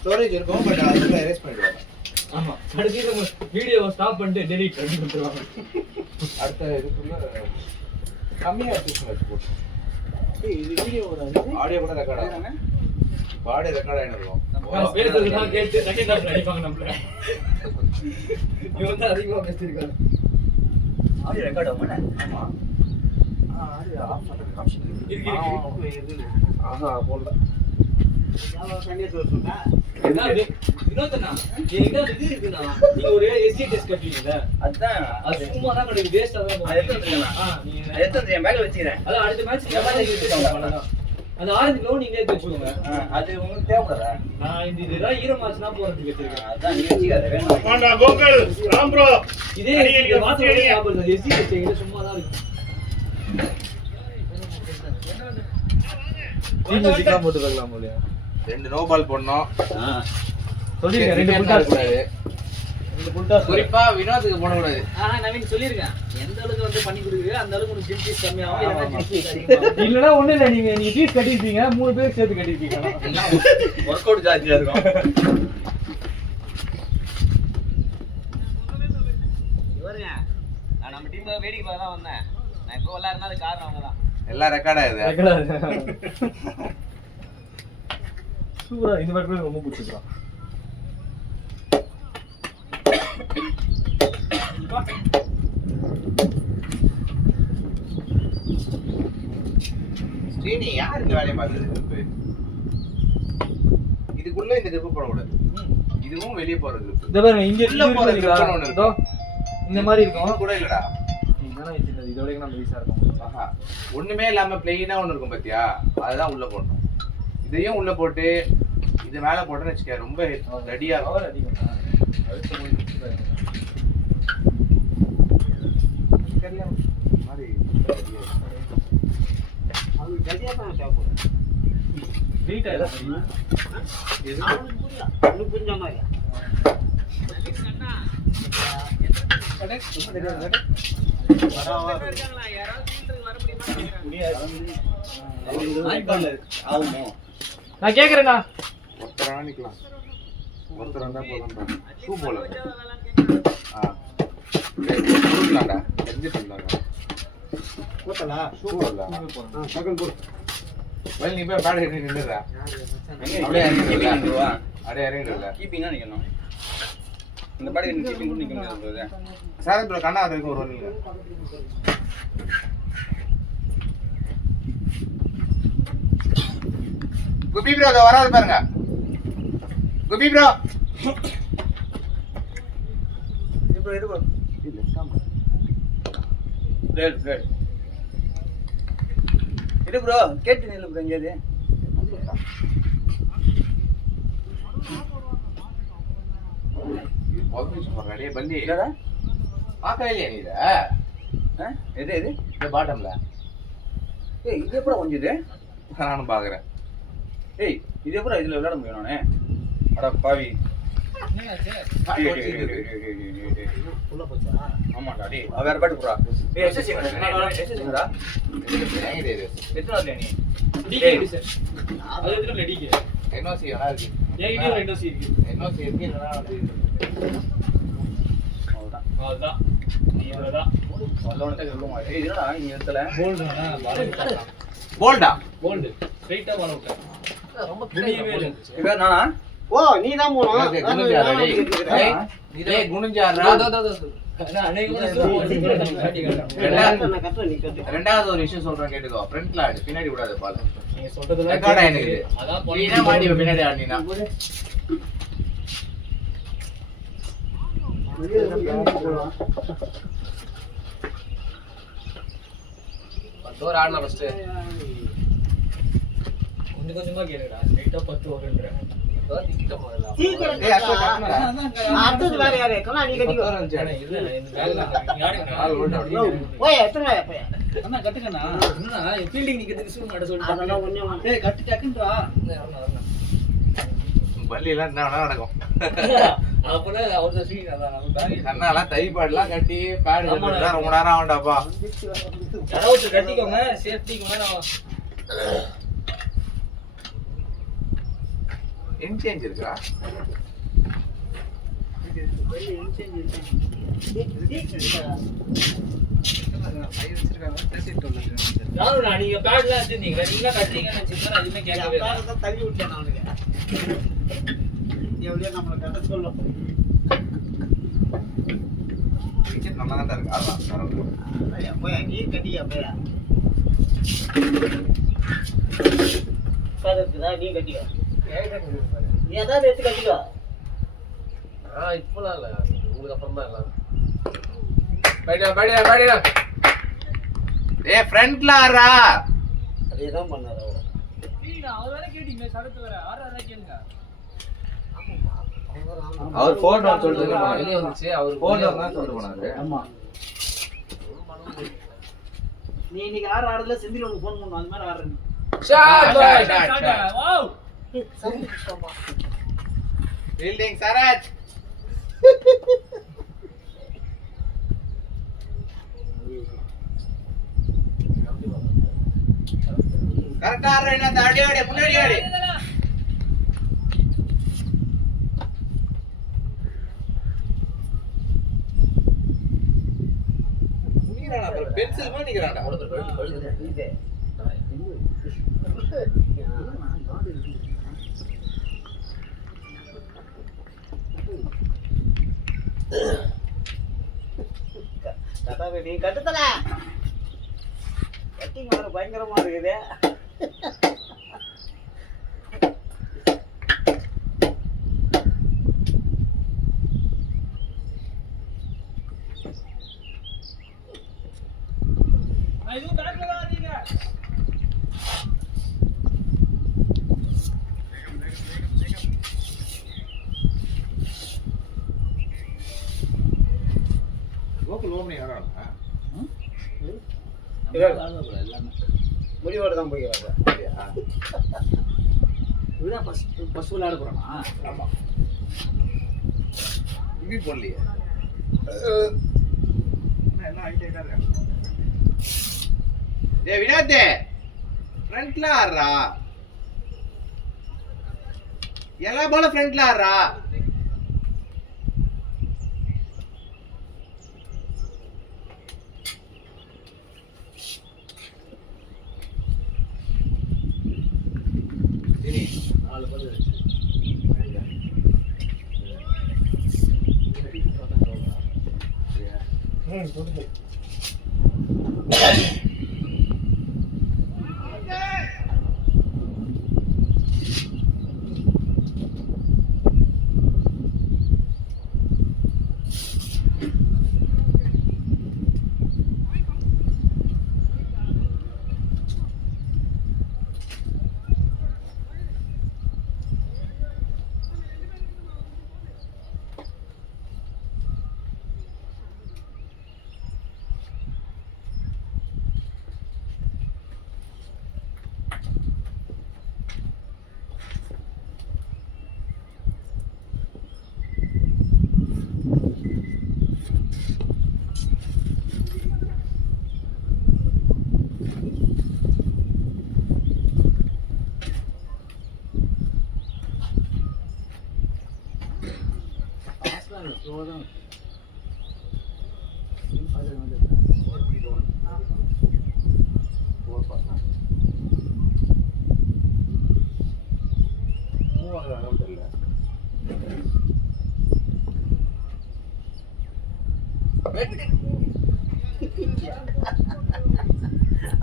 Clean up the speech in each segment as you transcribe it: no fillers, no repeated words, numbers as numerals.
Storage இருக்கும் but அதுல erase பண்ணிடுவாங்க. ஆமா கடைசில வீடியோவை ஸ்டாப் பண்ணிட்டு டெலீட் பண்ணி விட்டுருவாங்க. அடுத்த இதுக்குள்ள கம்மியா எடுத்து வச்சு போட்டு இது வீடியோ ஆடியோ கூட ரெக்கார்ட் ஆகுங்க. ஆடியோ ரெக்கார்ட் ஆயிடும். நம்ம பேசுறதுலாம் கேட்டு செகண்ட் ஹாஃப்ல அடிப்பாங்க நம்மள. இவன் தான் அதிகமா பேசிருக்காரு. ஆடியோ ரெக்கார்ட் ஆகுமா? ஆமா. ஆடியோ ஆஃப் பண்ற ஆப்ஷன் இருக்கு. ஆஹா போடல. யாவ கண்டியா சொல்றா. என்னது இன்னொருத்தனா நீங்க இது இருக்குனா நீங்க ஒரு எஸ்டி டெஸ்ட் கட்டீங்கல அதான் அது சும்மா தான் கிடையாது வேஸ்டா தான் அது எடுத்துறேன். நீங்க எடுத்து என் பேக்ல வச்சிரேன். அத அடுத்த மேட்ச் எவ்வளவு எடுத்துட்டாங்க அவ்வளவுதான். அந்த ஆரஞ்சு க்ளோ நீங்களே எடுத்துக்கோங்க. அது உங்களுக்கு தேவைப்படுதா? நான் இந்த இதெல்லாம் ஈர மேட்ச்னா போறதுக்கு வச்சிருக்கேன். அதான் நீ வச்சிக்காத வேணும். வாடா கோகுல் ராம் ப்ரோ இதே நீங்க வாட்ஸ்அப்ல ஞாபகம் இல்ல எஸ்டி டெஸ்ட் சும்மா தான் இருக்கு. நீங்க டிகா போட்டு வைக்கலாம் போலயா. ரெண்டு நோ பால் போடணும். சொல்லிருங்க ரெண்டு புல்டா கூடாது. ரெண்டு புல்டா குறிப்பா வினோத்துக்கு போட கூடாது. நவீன் சொல்லிருக்கேன். எந்த அளவுக்கு வந்து பண்ணி கொடுக்குறீங்க அந்த அளவுக்கு உங்களுக்கு ஜிம்ஸ் கம்மியாகும் இல்லனா ஜிம்ஸ் அதிகமாகும். இல்லனா ஒண்ணு இல்ல நீங்க ஃபீஸ் கட்டிருப்பீங்க மூணு பேர் சேர்த்து கட்டிருப்பீங்க. வொர்க் அவுட் ஜாஸ்தியா இருக்கும். இவருங்க நான் நம்ம டீம்ல வேடிக்கை பார்க்க தான் வந்தேன். நான் இப்போ விளையாடுனா அது காரணம் அவங்க தான். எல்லாம் ரெக்கார்ட் ஆகுது. சூப்பரா இந்த மாதிரி ரொம்ப பிடிச்சிருக்கா. ஸ்ரீனி யார் இந்த வேலையை பார்த்தது? இதுக்குள்ள இந்த கிரிப் போடக்கூடாது. இதுவும் வெளியே போற கிரிப். இத பாருங்க இங்க உள்ள போற கிரிப் ஒன்னு இதோ இந்த மாதிரி இருக்கும். கூட இல்லடா. இதுதானே வச்சிருந்தது. இதோட நம்ம ஈஸியா இருக்கும். ஆஹா. ஒண்ணுமே இல்லாம ப்ளைனா ஒன்னு இருக்கும் பாத்தியா? அதுதான் உள்ள போடணும். இதையும் உள்ள போட்டு இது மேல போட்டேன்னு வெச்சுக்க ரொம்ப ரெடியா பவர் அதிகம். அடுத்து போய் தெரியல மாதிரி அது கடியா தான் சாப்பிடு. வெயிட் ஆயிடும். இது புரியல. புரிஞ்ச மாதிரி. அண்ணா. கரெக்ட். வரவா இருக்காங்களா? யாராவது ஃபீல்டருக்கு வர முடியுமா? ஆவுமோ? நான் கேக்குறேனா? ஒருத்தரா நிக்கலாம். ஒருத்தரா தான் போறோம். ஷூ போல. போடலாம்டா. எங்க பண்ணலாம்? போட்டலா? ஷூ போடலாம். சகல் போடு. வெல் நீ போய் பேட் ஹெட் நின்னுடா. அப்படியே இறங்கிடுவா. அப்படியே இறங்கிடுவா. கீப்பிங்கா நிக்கணும். இந்த பாடி கீப்பிங் கூட நிக்க முடியாது. சார் ப்ரோ கண்ணா அதுக்கு ஒரு வரல. குபி ப்ரோ அத வராது பாருங்க. குபி ப்ரோ. இது ப்ரோ இது ப்ரோ. இல்ல காமா. ரெட். இது ப்ரோ கேட் நில்ல ப்ரோ எங்கேது? இது பால்ஸ் போறடே பல்லி. இல்லடா. பாக்கவே இல்லையா நீ இத? எது? இந்த பாட்டம்ல. ஏய் இது எப்பறம் வந்தது? நானும் பாக்குறேன். ஏய் இது எப்பறம் இதுல விளையாட முடியும் நானே? அட பாவி. உள்ள போச்சா? ஆமாடா டேய். வேற பாட்டு போறா. ஏய் எஸ்எஸ் எங்கடா? எத்தனை வரல நீ? DK sir. அது எத்தனை டிகே? என்ஓசி எல்லாம் இருக்கு. ஏய் இது என்ஓசி இருக்கு. என்ஓசி இருக்கு இல்லனா வந்து அவ்வளவுதான். நீங்கதான். வல்லவனே சொல்லுமா. ஏய் என்னடா இங்க இடத்துல? போல்டானா பால். போல்டா. போல்ட். ஸ்ட்ரைட்டா பால் அவுட். ரொம்ப புரியவே இல்ல. இவ நானா? ஓ நீ தான் போணும். குனிஞ்சாரா டேய். இதே குனிஞ்சாரா. நான் அநேகமா சொல்றேன். ரெண்டாவது ஒரு விஷயம் சொல்றேன் கேட்டுக்கோ. ஃப்ரண்ட்ல ஆடு பின்னாடி விடாத பால். நீங்க சொல்றதெல்லாம் ரெக்கார்ட் ஆயிடுது. அதான் நீனா மாடி பின்னாடி ஆடுனீனா. டோர் ஆடலாம் ஃபர்ஸ்ட். கொஞ்சமா கேளுடா. ஸ்ட்ரைட்டா 10 ஓவர்ன்ற. ஏய் அக்கா கட்டனடா. அடுத்து வேற யாரே கண்ணா நீ கட்டிக்கோ. இல்ல இந்த பேக்ல நீங்க ஆடுங்க. ஆல் ஓட. ஓய் எத்தனை அப்ப அண்ணா கட்டுக்கண்ணா. என்னடா ஃபீல்டிங் நிக்கிறதுக்கு சூ நட சொல்லிட்டு. அதெல்லாம் கொஞ்சம் டேய் கட்டு டக்குன்றா. பல்லி எல்லாம் என்ன நடக்கும். அப்பதான் அவர்த சீன் அதான் நம்ம பேக் கண்ணாலாம் தைப்பாடுலாம் கட்டி பேடு கட்டிலாம் ரொம்ப நேரம் ஆகும்டாப்பா. யாராவது கட்டிக்கோங்க சேஃப்டிக்கு நான் இன்சேஞ்ச் இருக்கா? யாரும் நீங்க பேட்லாம் வச்சிருந்தீங்க நீங்க கட்டிங்கன்னு வச்சுக்கோங்க எதுவுமே கேட்கவே இல்லை. தள்ளி விட்டேன் அவனுக்கு எப்படியோ நம்மளை கட்ட சொல்லும். விக்கெட் நல்லா தான் இருக்கு. அதான் போயா நீ கட்டியா போயா இருக்குதா நீ கட்டிக்கோ. நீ ஏதாவது எடுத்து கட்டிக்கோ. இப்போலாம் இல்லை உங்களுக்கு அப்புறம் தான் எல்லாம் பைடியா ஏய் ஃப்ரண்ட்ல ஆறா. அதே தான் பண்ணாரு அவர். அவர் வேற கேட்டீங்க சரத்து வேற ஆறா கேளுங்க. அவர் போன் நான் சொல்றது வெளியே வந்துச்சு அவர் போன் தான் சொல்லிட்டு போனாரு. ஆமா நீ இன்னைக்கு ஆடுறதுல செந்தில் உனக்கு ஃபோன் பண்ணுவோம். அந்த மாதிரி ஆடுறேன். Wow fielding சராஜ். கரெக்டா ஆடுறேன்னா தாடி ஆடு முன்னாடி ஆடு. நீராடா பென்சில் மாதிரி நிக்கறாடா. இது கட்டாவே நீ கட்டுத்தல கட்டிங் வர பயங்கரமா இருக்குது. இதுவும் பேக்ல வாங்க. லோக்கல் ஓமனி ஆறாடா. முடிவோட தான் போய்க்கிறாங்க. இதுதான் ஃபர்ஸ்ட் விளையாட போறானா? ஆமா. இங்க போடலையே. எல்லாம் ஐடியா இருக்காங்க. டேய் வினோத் ஃப்ரண்ட்ல ஆறா. எல்லா பாலும் ஃப்ரண்ட்ல ஆறா.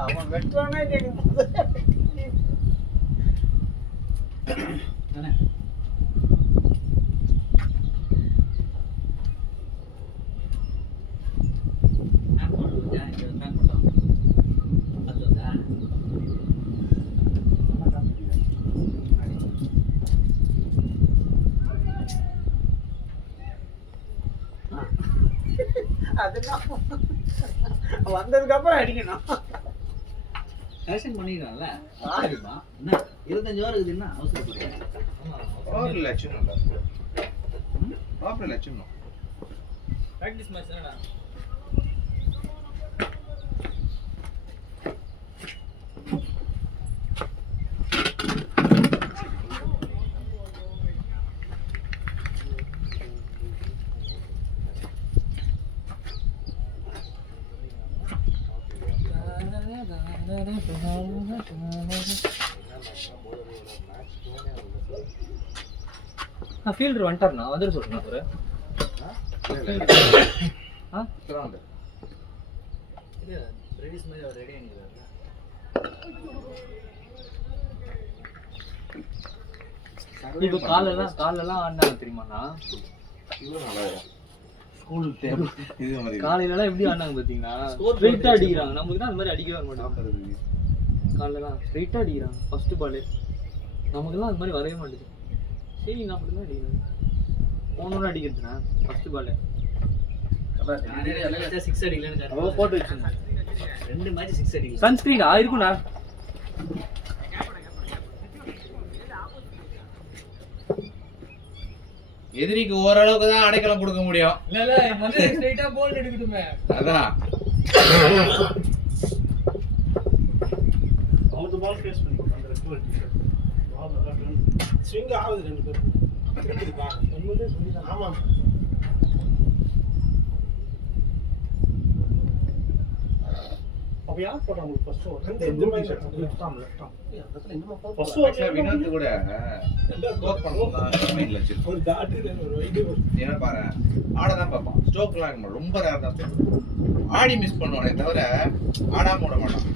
அவன் வெட்டுவானே கேட்கும்போது அதுதான் வந்ததுக்கு அப்புறம் அடிக்கணும். கரெக்ஷன் பண்ணிக்கலாம்ல சரிப்பா என்ன 25 ரூபா இருக்குது என்ன அவசரப்படுறீங்க ஒரு லட்சம் பாப்பல வச்சிடணும். பிராக்டிஸ் மேட்ச் தானடா. ஃபீல்டர் வந்துட்டார்ண்ணா வந்துட்டு சொல்றேன் ஒரு கிரவுண்ட் ரெடிஸ் மாதிரி அவர் ரெடி ஆகிக்கிறாரு. இப்போ காலெல்லாம் ஆடினாங்க தெரியுமாண்ணா? காலையிலலாம் எப்படி ஆடினாங்க பார்த்தீங்கன்னா ஸ்ட்ரைட்டாக அடிக்கிறாங்க. நம்மளுக்கு தான் அந்த மாதிரி அடிக்கவே வர மாட்டாங்க. காலையிலலாம் ஸ்ட்ரைட்டாக அடிக்கிறாங்க ஃபர்ஸ்ட் பாலு. நமக்குலாம் அது மாதிரி வரவே மாட்டேங்குது. சரி நான் அப்படி தான் அடிக்கிறேன். போனோன்னு அடிக்கிறதுண்ணா ஃபர்ஸ்ட் பாலு சிக்ஸ் அடிக்கலன்னு போட்டு வச்சுருந்தேன். 2 மேட்ச் 6 அடிக்கல. சன்ஸ்கிரீன் இருக்குண்ணா. எதிரிக்கு ஓரளவுக்கு தான் அடைக்கலம் கொடுக்க முடியும். இல்ல வந்து ஸ்ட்ரைட்டா போல்ட் எடுக்கட்டுமே. அதான் அவங்க பால் ஃபேஸ் பண்ணி அந்த ரெட் பால் பால் நல்லா ஸ்விங் ஆகுது ரெண்டு பேரும். என்னது சொல்லி ஆமா அப்ப யார் போட்டா உங்களுக்கு ஃபர்ஸ்ட் ஓவர் இந்த மேட்ச் லெஃப்ட் ஆம் அதுல இன்னும் ஃபர்ஸ்ட் ஓவர் வினோத் கூட ஸ்கோர் பண்ணலாம் மைண்ட்ல வச்சு ஒரு டாட் ஒரு வைட் என்ன பாரு ஆட தான் பார்ப்பான். ஸ்ட்ரோக்லாம் ரொம்ப ரேர் தான் ஸ்ட்ரோக் ஆடி மிஸ் பண்ணுவானே தவிர ஆடாம விட மாட்டான்.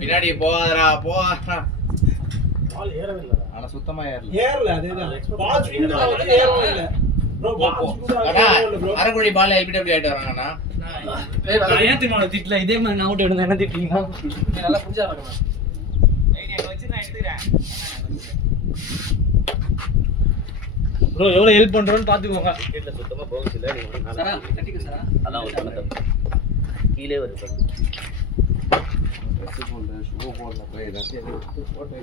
பின்னாடி போறா பால் ஏறவே இல்ல. ஆனா சுத்தமா ஏறல அதேதான் பால் ஸ்விங் ஆகுது ஏறவே இல்ல ப்ரோ. பால் ஸ்விங் ஆகுது ப்ரோ. அரகுடி பால் எல்பிடபிள்யூ ஆயிட்டு வராங்கண்ணா. ஏத்துமான திட்டல இதே மாதிரி நான் அவுட் எடுந்தா என்ன திட்டீங்கன்னா நல்லா புடிச்சா வரணும். ஐடியா வச்சு நான் எடுத்துறேன் ப்ரோ. எவ்வளவு ஹெல்ப் பண்றோம்னு பாத்துக்கோங்க. கிரிக்கெட்ல சுத்தமா பவுன்ஸ் இல்ல. நீங்க சரா கட்டிக்க சரா. அதான் ஒரு தப்பு. கீழே வருது. ட்ரெஸ் போடுறது ஷூ போடுறது போய் ஏதாச்சும் போட்டு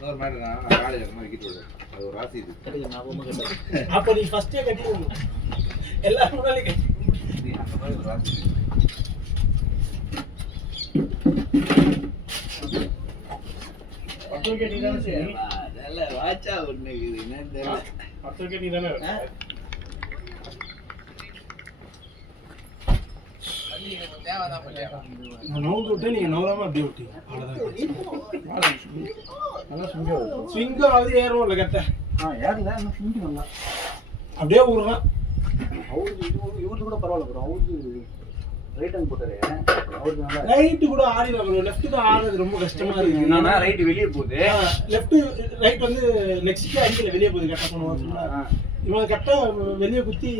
இன்னொரு மேடம் நான் காலேஜ் அந்த மாதிரி கிட்ட அது ஒரு ராசி இது. அப்ப நீ ஃபர்ஸ்டே கட்டிடுங்க. எல்லாரும் முன்னாடி கட்டி அந்த மாதிரி ஒரு ராசி பத்து விக்கெட் நீ தானே சரி நல்ல வாட்சா ஒண்ணு இருக்குது என்னன்னு தெரியல. 10 விக்கெட் நீ தானே தேவைதான் பண்ணியா நான் நவுந்து விட்டு நீங்க நவராம அப்படியே விட்டீங்க. அவ்வளவுதான். ஸ்விங் ஆகுது ஏறும் இல்ல கட்ட ஏறல இன்னும் ஸ்விங் நல்லா அப்படியே ஊறலாம். இவரு கூட பரவாயில்ல ப்ரோ. அவருக்கு ரைட் ஹேண்ட் போட்டாரு. அவருக்கு நல்லா ரைட் கூட ஆடிடலாம் ப்ரோ. லெஃப்ட் தான் ஆடுறது ரொம்ப கஷ்டமா இருக்கு. என்னன்னா ரைட் வெளியே போகுது. லெஃப்ட் ரைட் வந்து நெக்ஸ்ட் அடிக்கல வெளியே போகுது. கட்ட பண்ணுவாங்க இவன் கட்ட வெளியே குத்தி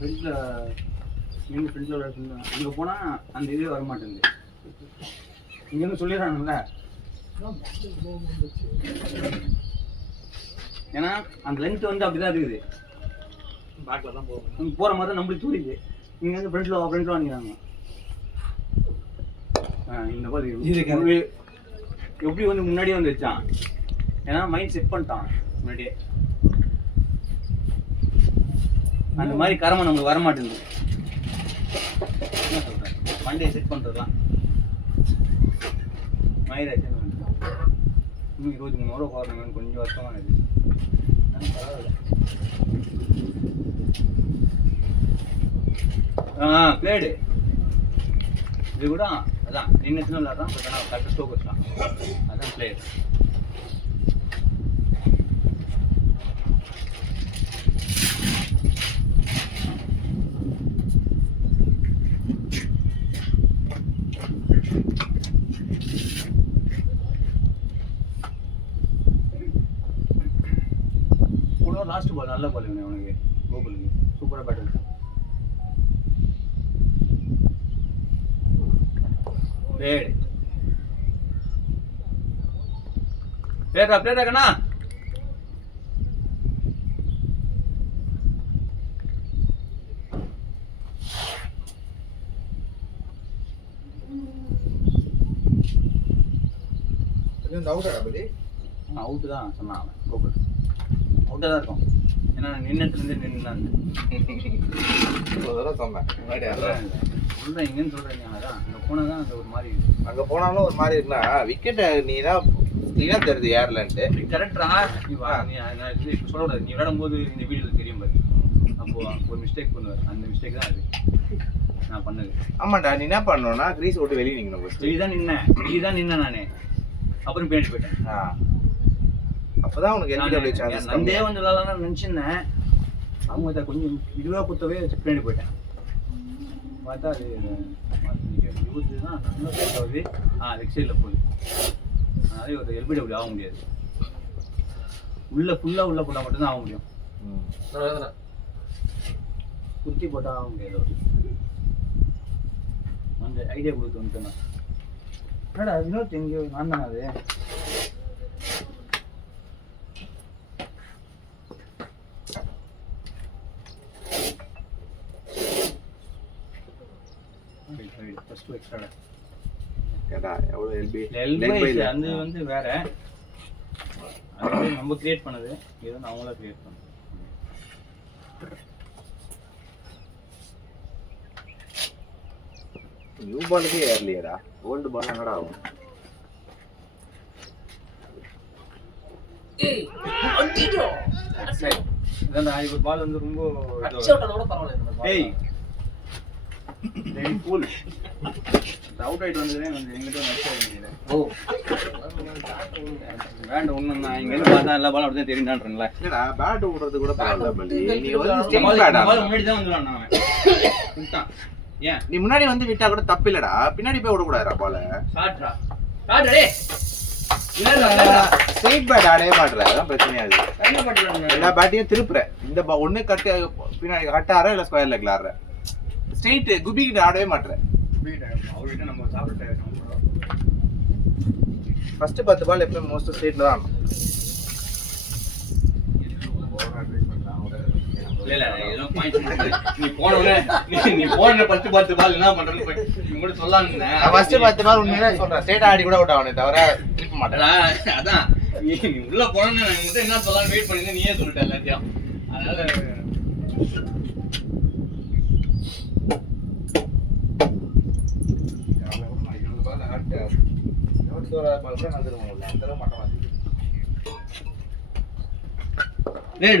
ஃப்ரெண்ட்ல நீங்கள் ஃப்ரெண்ட்ல அங்கே போனால் அந்த இதுவே வர மாட்டேங்குது. இங்கேருந்து சொல்லிடுறாங்கல்ல. ஏன்னா அந்த லென்த் வந்து அப்படிதான் இருக்குது. பேக்ல தான் போகும். போகிற மாதிரி தான் நம்மளுக்கு தூரிது. இங்கேருந்து ஃப்ரெண்ட்ல வாங்கிக்கிறாங்க. இந்த மாதிரி எப்படி வந்து முன்னாடியே வந்து வச்சான். ஏன்னா மைண்ட் செட் பண்ணிட்டான் முன்னாடியே. அந்த மாதிரி கரமை நம்மளுக்கு வர மாட்டேங்குது. என்ன சொல்கிறேன் மண்டே செட் பண்ணுறதுலாம் மயிராச்சு. இன்னும் 23 ரூபா போகிறேன். கொஞ்சம் வருஷமாக இருக்குது. பரவாயில்ல. பிளேடு இது கூட அதான் நின்றுச்சுன்னு விளாட்றான். பட் ஆனால் கரெக்டாக ஸ்டோக் வச்சான். அதான் பிளேடு. இன்னொரு லாஸ்ட் பால் நல்ல பால் அவனுக்கு கோகுலுக்கு சூப்பராக பேட் எடுத்தான். பிளேடா கண்ணா. அவுட்டு தான் சொன்னான் அவன் கோகுல். அவுட்டாக தான் இருக்கும். ஏன்னா நின்றுலேருந்து நின்றுதான் சொல்கிறேன் எங்கேன்னு சொல்கிறேன். அதான் அங்கே போனால் தான் அந்த ஒரு மாதிரி அங்க போனாலும் ஒரு மாதிரி இருக்குன்னா விக்கெட் நீனா தெரியுது ஏர்லன்ட்டு. கரெக்டா நீ வா. நீ நான் இது இப்போ சொல்லக்கூடாது. நீ விளையாடும் போது இந்த வீடியோவில் தெரியும் பாரு. அப்போ ஒரு மிஸ்டேக் பண்ணுவேன். அந்த மிஸ்டேக் தான் அது நான் பண்ணது. ஆமாண்டா, நீ என்ன பண்ணணும்னா கிரீஸ் விட்டு வெளியே நிற்கணும். வெளியே தான் நின்னேன் நான். அப்புறம் பின்னாடி போயிட்டேன். அப்பதான் உனக்கு எல்பிடபிள்யூ சான்சஸ் நந்தே வந்து விளையாடலாம்னு நினச்சிருந்தேன். அவங்க கொஞ்சம் இதுவாக குத்தவே பின்னாடி போயிட்டேன். பார்த்தா அது யூஸ் தான் நல்லா போகுது. லெக் சைடில் போகுது. அதனால ஒரு எல்பிடபிள்யூ ஆக முடியாது. ஃபுல்லாக உள்ள போட்டால் மட்டும்தான் ஆக முடியும். குத்தி போட்டால் ஆக முடியாது. அந்த ஐடியா கொடுத்து வந்துட்டேன். என்னடா வினோத் எங்கேயோ நான் தானே அது. ஃபர்ஸ்ட் எக்ஸ்ட்ரா கேடா எவ்வளவு எல்பி அது வந்து வேற. அது நம்ம கிரியேட் பண்ணது. ஏதோ அவங்களா கிரியேட் பண்ணது. நியூ பாலுக்கே ஏர்லியடா. ஓல்டு பால் என்னடா ஆகும்? இதான் பால் வந்து ரொம்ப ஏய் கூல் அவுட் ஆயிட்டு வந்ததே வந்து எங்கிட்ட நடிச்சு. ஓ வேண்டாம் ஒன்றும் நான் இங்கேருந்து பார்த்தா எல்லா பாலும் அப்படிதான் தெரியுதான்றேன்ல. இல்லடா பேட் விடுறது கூட பரவாயில்ல. நீ வந்து ஸ்டேட் பேட் முன்னாடி தான் வந்துடுவான் நான் விட்டான். ஏன் நீ முன்னாடி வந்து விட்டா கூட தப்பு இல்லடா. பின்னாடி போய் விடக்கூடாதுடா பால. ஷாட்ரா ஷாட் ஸ்ட்ரெயிட் பேட் ஆடவே மாட்டற. அதான் பிரச்சனையா இருக்கு. எல்லா பேட்டையும் திருப்புற. இந்த ஒண்ணு கட் பின்னாடி கட் ஆற இல்ல ஸ்கொயர் லெக்ல ஆற. ஸ்ட்ரெயிட் குபி கிட்ட ஆடவே மாட்டற. அவர்கிட்ட நம்ம சாப்பிட்டு ஃபர்ஸ்ட் 10 பால் எப்பவும் மோஸ்ட் ஸ்ட்ரெயிட்ல தான் ஆடணும். இல்ல ஏதோ பாயிண்ட் நீ போனோனே நீ போன 10 பால் என்ன பண்றன்னு போய் நீ கூட சொல்லாம்னே. ஃபர்ஸ்ட் 10 பால் உண்மையிலே சொல்றேன். ஸ்ட்ரெயிட் ஆடி கூட விட அவனே தவிர திருப்ப மாட்டடா. அதான் நீ உள்ள போனோனே நான் உன்கிட்ட என்ன சொல்லலாம் வெயிட் பண்ணி நீயே சொல்லிட்ட எல்லாத்தையும். அதனால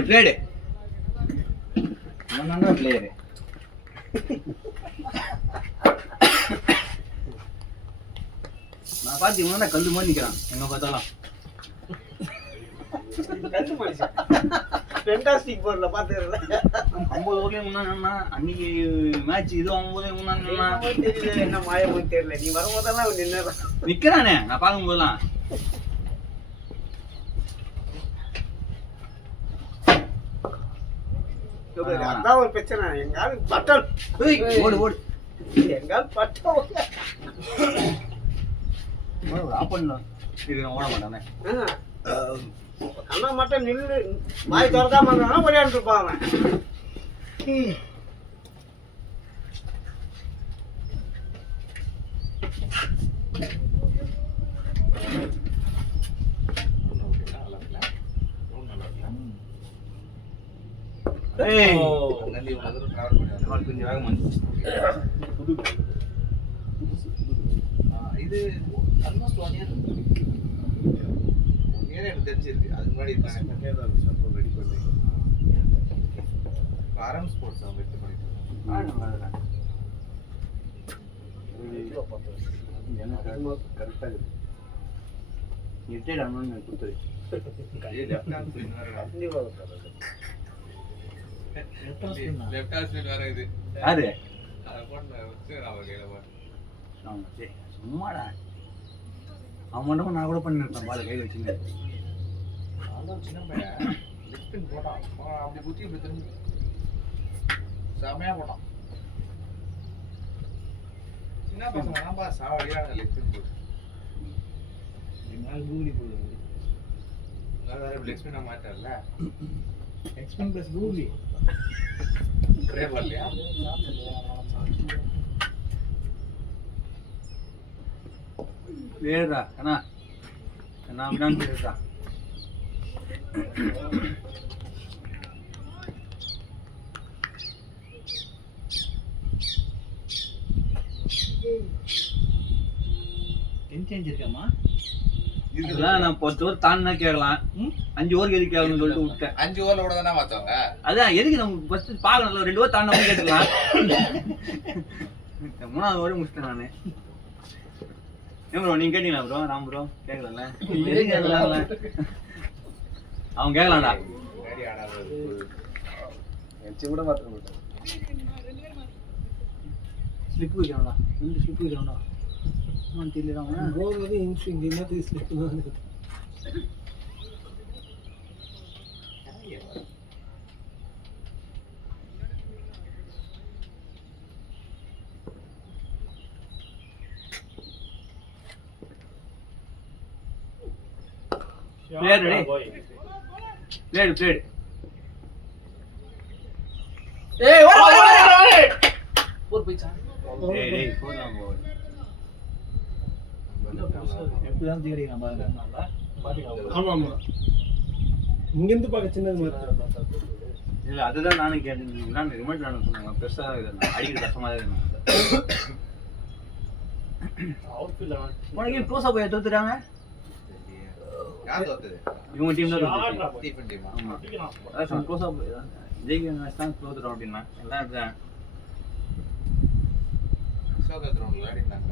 பிளேடு நான் பிளேயரு. நான் பாத்தீங்கன்னா கல்லு மாதிரி நிக்கிறான் எங்க பார்த்தாலும். ஃபேண்டாஸ்டிக் போர்ட்ல பாத்துறல 50 ஓவர்லயே முன்னா அன்னைக்கு மேட்ச் இது 9 முன்னா தெரியல. என்ன மாயமோ தெரியல. நீ வரும்போதெல்லாம் நிக்கிறானே நான் பாக்கும்போதெல்லாம். அதான் ஒரு பிரச்சனை. எங்காவது பட்டம் ஓடு ஓடு எங்காவது பட்டம் ஆஃப் பண்ணலாம். இது ஓட மாட்டானே. அண்ணா மட்டும் நின்று வாய் திறக்காம இருந்தாலும் விளையாண்டு இருப்பாங்க. கொஞ்சம் வேகமா வந்துச்சு. இது ஆல்மோஸ்ட் 1 இயர் எனக்கு தெரிஞ்சிருக்கு. அதுக்கு முன்னாடி ரெடி பண்ணி ஆரம் ஸ்போர்ட்ஸ் அவங்க வெற்றி பண்ணிட்டு கரெக்டா இருக்கு. ரிட்டையர்ட் ஆகணும்னு கொடுத்தது. லெஃப்ட் ஹேண்ட் வேற இது யாரு அத போட்டு வச்சு அவ கையில போட்டு சும்மாடா அவன் மட்டும் நான் கூட பண்ணிருப்பேன் பால் கையில் வச்சுங்க. அதான் சின்ன பையன் லெக் ஸ்பின் போட்டான் அப்படி குத்தி இப்படி திரும்பி செமையா போட்டான். சின்ன பசங்க தான்ப்பா சாவடிக்கிறாங்க லெக் ஸ்பின் போட்டு. நாள் கூகுளி போடுவாங்க. வேற லெக் ஸ்பின் மாட்டார்ல எக்ஸ்பென் பிளஸ் கூகுளி ஒரே வரலையா? வேறா கண்ணா கண்ணா அப்படின்னா பேசுறா. இதெல்லாம் நான் 10 ஓவர் தாண்டினா கேட்கலாம், 5 ஓவருக்கு எதுக்கு கேட்கணும்னு சொல்லிட்டு விட்டேன். 5 ஓவர்ல கூட தானே மாத்தவங்க. அதான் எதுக்கு நம்ம ஃபர்ஸ்ட் பார்க்கணும்ல, 2 ஓவர் தாண்டினா கேட்டுக்கலாம். 3வது ஓவர் முடிச்சிட்டேன் நானு. ஏன் ப்ரோ நீங்க கேட்டீங்களா ப்ரோ? நான் ப்ரோ கேட்கல. எதுக்கு கேட்கலாம்? அவன் கேட்கலாம்டா. சரி ஆடாது. கூட மாத்திரம் ஸ்லிப் வைக்கணும்டா, 2 ஸ்லிப் வைக்கணும்டா. அவன் தெரியல அவன் போகிறது இன்ஸ்விங் என்னத்துக்கு ஸ்லிப் தான். Plate ready, plate plate. ஏய் ஓடு ஓடு ஓடு போர் போய்ச்சா டேய் டேய் போலாம் போ. எப்படிதான் தேடிறான் பாருங்க. ஆமா ஆமா இங்கிருந்து பார்க்க சின்னது மாதிரி. இல்ல அதுதான் நானும் கேட்டேன். நான் ரிமோட் நான் சொன்னாங்க பெருசா அடிக்கிறது கஷ்டமா தான் இருக்கு. உனக்கு க்ளோஸ் அப் எடுத்துறாங்க. யார் தோத்தது? இவங்க டீம் தான் தோத்துச்சு. ஸ்டீஃபன் டீமா? ஆமா அதான் க்ளோஸ் அப் ஜெயிக்க தான் க்ளோஸ் ரவுண்ட் அப்படினா எல்லாம் இதுதான். சோகத் ரவுண்ட்ல ஆடினாங்க.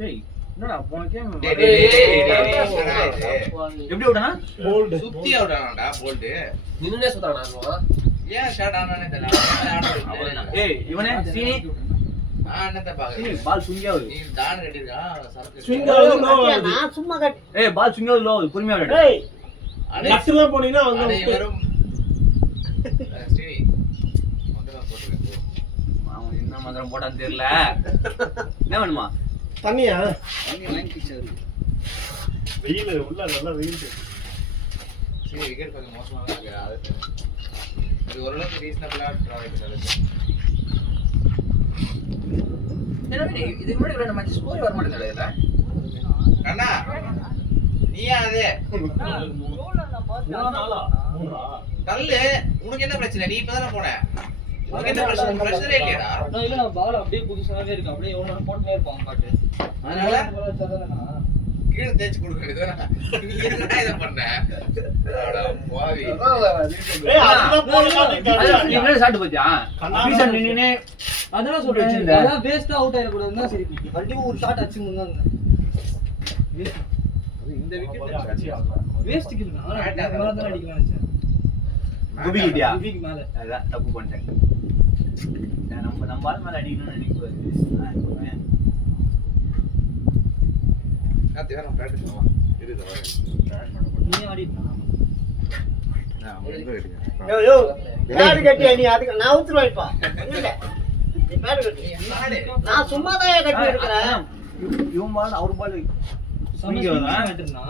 டேய் என்னடா போன கேம் டேய் டேய் டேய் எப்படி விடனா? போல்ட் சுத்தி அவுட் ஆனாடா போல்ட். நின்னுனே சுத்தறானா அவன்? ஏன் ஷாட் ஆனானே தெரியல. அவ்வளவுதான். ஏய் இவனே சீனி என்னத்த பாக்குற? சீனி பால் சுங்கியாவுது. நீ தான் கட்டிருக்கான் சரக்கு. ஸ்விங் ஆகுது நோ ஆகுது. நான் சும்மா கட்டி ஏய் பால் சுங்கியாவுது லோ பொறுமையா விளையாடு. ஏய் லட்சமா போனீங்கன்னா அவங்க அனைவரும் ஸ்ரீ மந்திரம் போட்டுருக்கு. அவன் என்ன மந்திரம் போட்டான்னு தெரியல. என்ன வேணுமா? தண்ணியா வெயில் உள்ள நல்லா வெயில் சரி விக்கெட் கொஞ்சம் மோசமா தான் இருக்கு. அது இது ஓரளவுக்கு ரீசனபிளா ட்ரா ஆயிடுச்சு. இதுக்கு முன்னாடி விளையாட மேட்ச் ஸ்கோர் வர மாட்டேங்குது இதுல. கண்ணா நீயா அது தள்ளு. உனக்கு என்ன பிரச்சனை? நீ இப்பதானே போன. உனக்கு என்ன பிரச்சனை? பிரச்சனை இல்லையாடா? நான் இல்ல நான் பால் அப்படியே புதுசாவே இருக்கு. அப்படியே எவ்வளவு நேரம் போட்டுட்டே இருப்பான் பாட்டு. அதனால அதனால கீழே தேய்ச்சி கொடுக்க வேண்டியதுதானே. நீ என்னடா இதை பண்ண? அட பாவி. ஏய் அதெல்லாம் போடுறானே அதான் நீ மேல சாப்பிட்டு போச்சா? ரீசன் நின்னே அதான் சொல்றேன். அதான் வேஸ்டா அவுட் ஆயிர கூடாதுன்னா சரி. கண்டிப்பா ஒரு ஷாட் அடிச்சு முன்னாங்க. இந்த விக்கெட் வேஸ்ட்க்கு இல்ல. நான் மேல தான் அடிக்கலாம் நினைச்சேன். குபி கிட்டியா? குபிக்கு மேல. அதான் தப்பு பண்ணிட்டேன். நான் நம்ம பால் மேல அடிக்கணும்னு நினைக்கிறேன். கார்த்தி வேற பிராக்டிஸ் பண்ணலாம். இருக்கு வர. நீ ஆடிட்டா. நான் எங்க கேட்டீங்க? யோ யோ பேட் கட்டி நீ அதுக்கு நான் ஊத்துறேன்ப்பா. இல்ல நீ பேட் கட்டி. நான் சும்மா தான் கட்டி இருக்கறேன். இவன் பால் அவர் பால் சமஸ்கிருத மேட்னா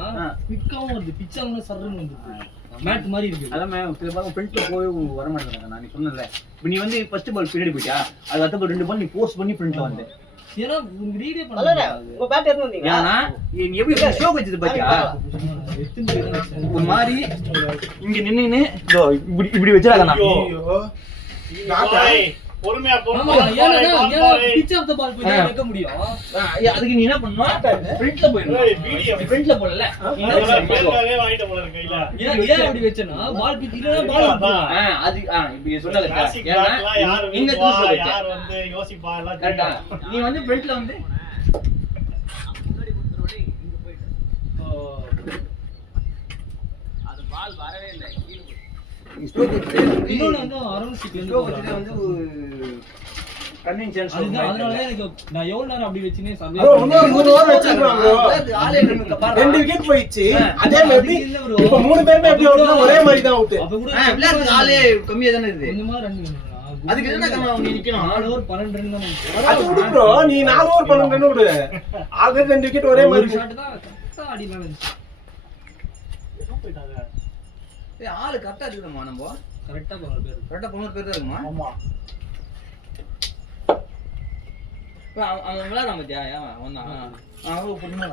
குயிக்காவும் வருது. பிச்சாவும் சர்றன்னு வந்துது. மேட் மாதிரி இருக்கு. அதான் சில பால் ஃப்ரண்ட்ல போய் வர மாட்டேங்கிறாங்க. நான் நீ சொன்னல இப்போ நீ வந்து ஃபர்ஸ்ட் பால் பின்னாடி போயிட்டா, அது அடுத்த பால் 2 பால் நீ போஸ்ட் பண்ணி ஃப்ரண்ட்ல வந்த. ஏன்னா உங்க ரீடே அல்ல பண்ணல. உங்க பேட் எடுத்து வந்தீங்க. ஏன்னா நீ எப்படி ஷோ வச்சது பாத்தியா? ஒரு மாதிரி இங்க நின்னு இதோ இப்படி இப்படி வச்சிராங்க. ஏய் பொறுமையா ஆமா ஏன்னா பிட்ச் ஆஃப் தி பால் போய் வைக்க முடியும். அதுக்கு நீ என்ன பண்ணணும்? ஃப்ரண்ட்ல போயிடணும். ஏய் வீடியோ ஃப்ரண்ட்ல போடல. பேட்டாவே வாங்கிட்டு போல இருக்கு கையில. ஏன் அப்படி வெச்சனா பால் பிட்ச் இல்லனா பால் அது இப்ப சொன்னது கிளாசிக் ஏன்னா பேட்லாம் யார் இங்க விரும்புவா, தூசு வச்ச. யார் வந்து யோசிப்பா எல்லாம் கரெக்ட்டா? தெரியும். நீ வந்து ஃப்ரண்ட்ல வந்து அது பால் வரவே இல்ல. கீழ ஸ்ட்ரோக் இன்னொன்னு வந்து அரௌண்ட் 6 ஸ்ட்ரோக் வந்து கன்வின்சன்ஸ் அதுதான் அதனாலதான் எனக்கு நான் எவ்வளவு நேரம் அப்படி வச்சுனே bro இன்னொரு 3 ஓவர் வச்சிருக்கான் bro ஆளே இல்ல பாரு 2 விக்கெட் போயிடுச்சு அதே மாதிரி இப்ப 3 பேருமே எப்படி அவுட்னா ஒரே மாதிரி தான் அவுட் அப்ப கூட விளையாட்டு ஆளே கம்மியா தானே இருக்கு கொஞ்சமா ரன் அதுக்கு என்ன கம்மியா நீ நிக்கணும் 4 ஓவர் 12 ரன் தான் அது விடு bro நீ 4 ஓவர் 12 ரன் விடு ஆல்ரெடி 2 விக்கெட் ஒரே மாதிரி ஷாட் தான் கரெக்ட்டா அடிலாம் இருந்துச்சு ஏய் ஆளு கரெக்டா இருக்குமா நம்ம கரெக்ட்டா 11 பேர் கரெக்டா 11 பேர் தான் இருக்குமா ஆமா அவன் விளையாட மாட்டியா அவன் தான் அவன் பொண்ணு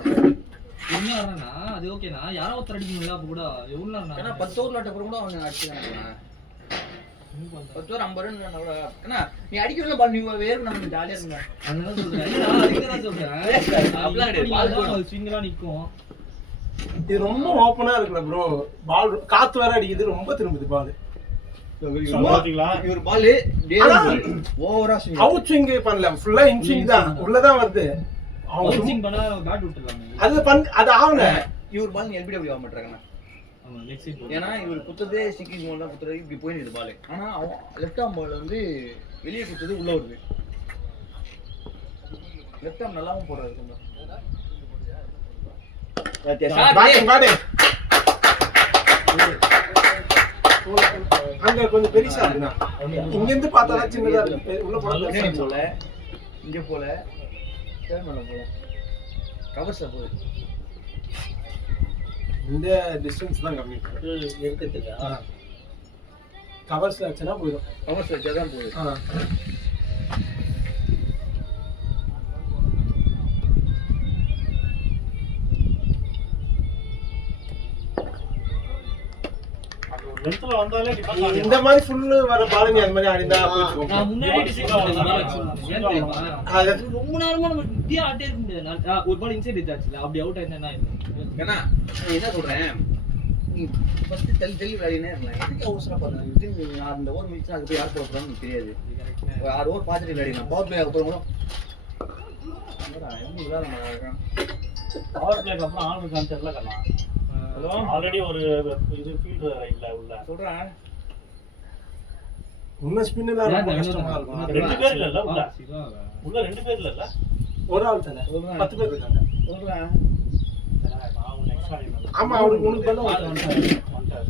என்ன ஆறனா அது ஓகேனா யாரோ ஒருத்தர் அடிக்கணும்ல அப்ப கூட எவ்வளவு நேரம் ஏன்னா 10 ஓவர் லாட்ட கூட அவன் அடிச்சான் 10 ஓவர் 50 ரன் ஏன்னா நீ அடிக்கிறதுல பால் நீ வேற நம்ம ஜாலியா இருந்தா அதனால சொல்றேன் இல்ல அதுக்கு தான் சொல்றேன் அப்படிலாம் கிடையாது. பால் ஸ்விங்லாம் நிக்கும் இது ரொம்ப ஓபனா இருக்குல bro பால் காத்து வேற அடிக்குது ரொம்ப திரும்புது பால் பாத்தீங்களா இவர் பால் ஓவரா ஸ்விங் அவுட் ஸ்விங் பண்ணல ஃபுல்லா இன் ஸ்விங் தான் உள்ள தான் வருது அவங்க பவுன்சிங் பண்ணா பேட் விட்டுறலாம் அது ஆவல இவர் பால் நீ எல்பிடபிள்யூ ஆக மாட்டாங்கண்ணா ஆமா லெக் சைடு ஏன்னா இவர் குத்ததே சிக்கிங் பால் தான் குத்துறது இப்படி போயிடுது பால் ஆனா அவன் லெஃப்ட் ஆர்ம் பால் வந்து வெளியே குத்துது உள்ள வருது லெஃப்ட் ஆர்ம் நல்லாவும் போடுறாரு கொஞ்சம் பேட்டிங் பேட்டிங் அங்க கொஞ்சம் பெருசா இருக்குனா இங்க இருந்து பார்த்தா சின்னதா இருக்கு உள்ள போனா போல இங்க போல டேர்மல போல கவர்ஸ்ல போகுது இந்த டிஸ்டன்ஸ் தான் கம்மி எடுத்துட்டு கவர்ஸ்ல வச்சனா போயிடும் கவர்ஸ் வச்சா தான் போகுது லென்த்ல வந்தாலே டிஃபன் இந்த மாதிரி ஃபுல் வர பால் நீ அந்த மாதிரி ஆடினா போயிடும் நான் முன்னாடி டிசைட் பண்ணேன் அது ரொம்ப நேரமா நம்ம இப்படியே ஆட்டே இருக்க முடியாது ஒரு பால் இன்சைட் எடுத்தாச்சுல அப்படி அவுட் ஆயிருந்தா என்ன ஆயிருக்கும் ஏன்னா நான் என்ன சொல்றேன் நீ ஃபர்ஸ்ட் தள்ளி விளையாடினே இருக்கலாம் எதுக்கு அவசரம் பண்ணுறது நான் அந்த ஓவர் முடிச்சு அதுக்கு போய் யார் போட போறான்னு எனக்கு தெரியாது ஒரு 6 ஓவர் பார்த்துட்டு விளையாடிக்கலாம் பவர் பிளே அப்புறம் கூட எப்படி விளையாட மாட்டாங்க பவர் பிளேக்கு அப்புறம் ஆல் கான்செப்ட்ல கண்ணா ஆல்ரெடி ஒரு இது ஃபீல்ட் இல்ல உள்ள சொல்றேன் உன்ன ஸ்பின்ல ரொம்ப கஷ்டமா இருக்கும் 2 பேர் இல்ல உள்ள உள்ள 2 பேர் இல்ல ஒரு ஆள் தானே 10 பேர் இருக்காங்க சொல்றேன் நான் ஒன்னு எக்ஸ்ட்ரா ஆடினேன் ஆமா அவருக்கு உனக்கு பண்ண வந்துட்டாரு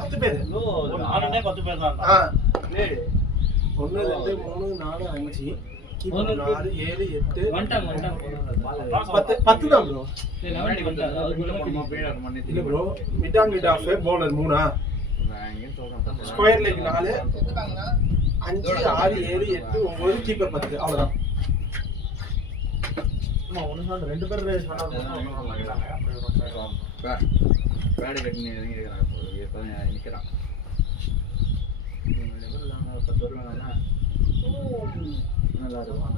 10 பேர் நானே 10 பேர் தான் ஆ 1 2 3 4 5 6 7 8 வந்துட்டாங்க 10 தான் ப்ரோ லெவன் வந்துட்டாங்க இல்ல bro mid on mid off bowler 3 square leg 4 5 6 7 8 9 keeper 10 அவ்வளவுதான் ஆமா ஒன்னு தான் 2 பேர் ரேஸ் பேடு கட்டி நிற்கிறான் நல்லா இருக்கும்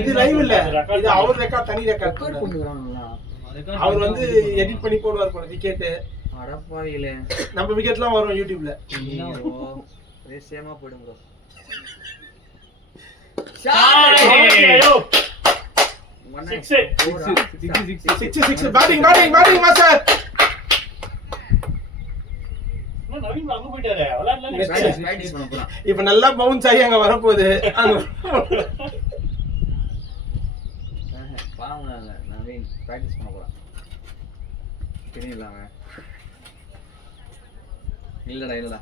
இது லைவ் இல்ல இது அவர் ரெக்கார்ட் தனி ரெக்கார்ட் அவர் வந்து எடிட் பண்ணி போடுவார் போல விக்கெட் அடப்பாவிலே நம்ம விக்கெட்லாம் வரும் யூடியூப்ல சேமா போயிடும் bro batting batting batting master Naveen அங்க போயிட்டாரே பிராக்டிஸ் பண்ண போறான் இப்ப நல்லா பவுன்ஸ் ஆகி அங்க வரப்போகுது பாவம் நவீன் பிராக்டிஸ் பண்ண போறான் தெரியல அவன் இல்லடா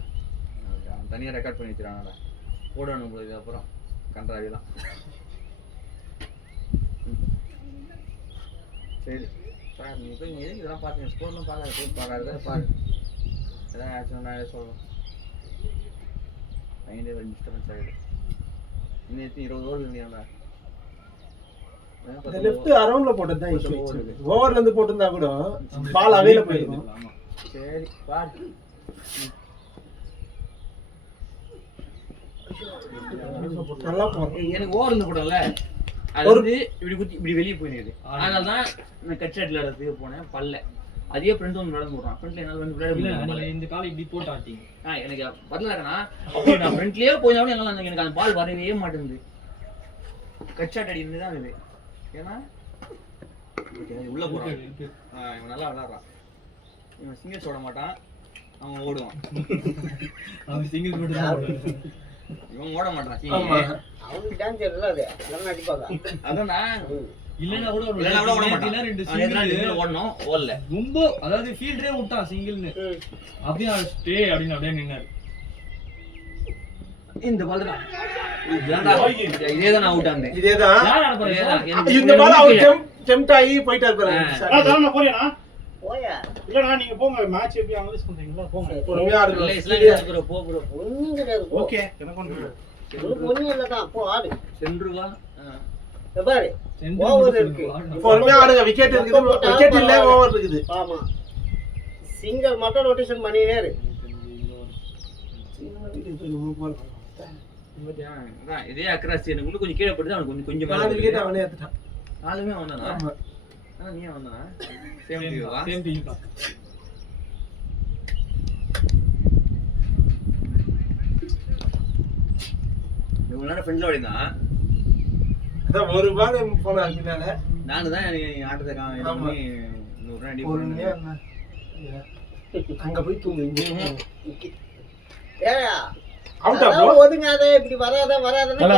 அவன் தனியா ரெக்கார்ட் பண்ணி வச்சிருக்கானடா போடணும் போது அப்புறம் கன்றாவிலாம் சரி சார் நீ போய் எதுக்கு இதெல்லாம் பார்த்து ஸ்கோர்லாம் பார்க்காது போய் பார்க்காது பாரு எதாவது ஆக்சுவலாக நான் சொல்லணும் மைண்டே ஒரு டிஸ்டர்பன்ஸ் ஆகிடும் இன்னும் 20 ஓவர் இல்லையாடா லெஃப்ட் அரவுண்ட்ல போட்டது தான் இஷ்யூ ஓவர்ல இருந்து போட்டுருந்தா கூட பால் அவையில போயிருக்கும் சரி பாரு நல்லா போறோம் எனக்கு ஓவர் இருந்து போடல அது வந்து இப்படி குத்தி இப்படி வெளியே போயிடுது அதனால தான் நான் கட்சாட்டில் விளையாடுறதுக்கு போனேன் பல்ல அதே ஃப்ரெண்ட் ஒன்று விளையாட போடுறான் ஃப்ரெண்ட்ல என்னால் வந்து விளையாட இந்த காலை இப்படி போட்டு ஆட்டிங்க எனக்கு வரலக்கண்ணா அப்போ நான் ஃப்ரெண்ட்லேயே போயிருந்தாலும் என்னால் எனக்கு அந்த பால் வரவே மாட்டேங்குது கட்சாட் அடி இருந்து தான் இது ஏன்னா உள்ள போறான் இவன் நல்லா விளையாடுறான் இவன் சிங்கிள்ஸ் ஓட மாட்டான் அவன் ஓடுவான் அவன் சிங்கிள் போட்டு தான் ஓடுவான். இவன் ஓட மாட்டான் அவனுக்கு டான்ஸ் தெரியல அது எல்லாம் அடிப்பாங்க அதான்டா இல்லைன்னா கூட ஒரு இல்லைன்னா கூட ஓட நேத்துல மாட்டான் 2 அவன் எத்தனை சிங்கிள் நிமிஷம் ஓடணும் ஓடல ரொம்ப அதாவது ஃபீல்டே விட்டான் சிங்கிள்னு அப்படியே ஸ்டே அப்படின்னு அப்படியே நின்னாரு. இந்த பால் தான் இதே தான் அவுட் ஆனேன் இதேதான் யார் ஆட போறா? இந்த பால் அவர் ஜம்ப் ஆகி போயிட்டாரு பாருங்க நான் போறியா போயா இல்லடா நீங்க போங்க மேட்ச் எப்படி அனலைஸ் பண்றீங்களா போங்க பொறுமையா இல்ல ஆடுங்க இஸ்லாமிய போ ப்ரோ ஒண்ணும் கிடையாது போ. ஓகே எனக்கு ஒண்ணு உனக்கு ஒண்ணும் இல்லதான் போ ஆடு சென்றுவா இங்க பாரு சென்டர் ஓவர் மட்டும் இருக்கு ஆடணும். பொறுமையா ஆடுங்க விக்கெட் இருக்குது விக்கெட் இல்ல ஓவர் இருக்குது ஆமா சிங்கிள் மட்டும் ரொட்டேஷன் பண்ணினே இரு இதே அக்ராசி எனக்கு இன்னும் கொஞ்சம் கீழே போட்டு அவனுக்கு கொஞ்சம் கொஞ்சம் மேல 4 விக்கெட் அவனே எடுத்துட்டான் நாலுமே வந்தானா ஆமா நீ வந்தானா சேம் டியூவா சேம் டீம் தான். இவ்வளவு நேரம் ஃப்ரெண்ட்ல ஓடிதான் அதான் ஒரு பால் போனா பின்னால நானு தான் ஆட்டத்தை இது ஆமா. பண்ணி 100 ரன் அடி பொறுமையா போறேன் இருந்தா. அங்க போய் தூங்கு ஏயா அவுட்டா ப்ரோ அதான் ஒதுங்காத இப்படி வராதன்னு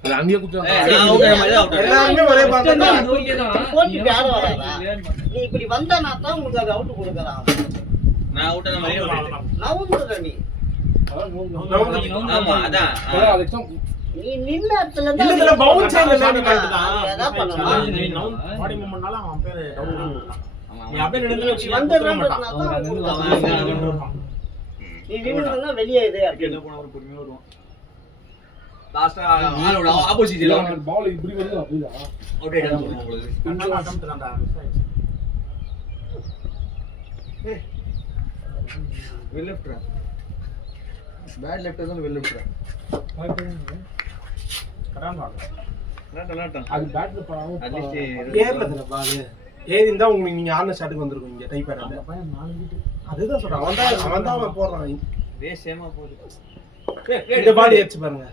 அது அங்கேயே குத்துவாங்க. நான் அவுட் ஆன மாதிரி அவுட் எல்லாருமே ஒரே பால் அது தான் okay தான். போட்டு ஆட வராதா விளையாட மாட்டான். நீ இப்படி வந்தனா தான் உங்களுக்கு அது அவுட் கொடுக்கறான் நான் அவுட் ஆன மாதிரி அவுட் நவுந்துற நீ ஆமா அதான் நீ நின்ன இடத்துல இல்ல இல்ல பவுன்ஸ் ஆகல அதான் பண்ணணும் பாடி மூவ்மெண்ட்னால அவன் பேரு ஆமா நீ அப்படியே நின்னு வச்சு வந்துடுறேன்றதுனால அவங்க தான் அது உங்களுக்கு வந்து அவுட். நீ நின்னுனா வெளியே இது என்ன போன ஒரு பொறுமையா வருவான் லாஸ்டா ஆளோட ஆப்போசிட்ல பால் இப்படி வருது அப்படிதான் அவுட் ஆயிட்டான்னு சொல்லுவாங்க உங்களுக்கு கண்ணா அட்டம்ப்ட் தான்டா மிஸ் ஆயிடுச்சு வெல் லெஃப்ட் பேட் லெஃப்ட் தான் வெல் லெஃப்ட் கரெக்டா விளையாட்டம் அது பேட்ல பாவம் அட்லீஸ்ட் ஏர்ல இருக்குற பால் ஏறி இருந்தா உங்களுக்கு நீங்க ஆன ஷாட்டுக்கு வந்திருக்கும் இங்க டைப் பண்ணல பையன் 4 விக்கெட் அதுதான் சொல்றேன் அவன் தான் போடுறான் ரேஸ் சேமா போகுது இந்த பால் ஏறிச்சு பாருங்க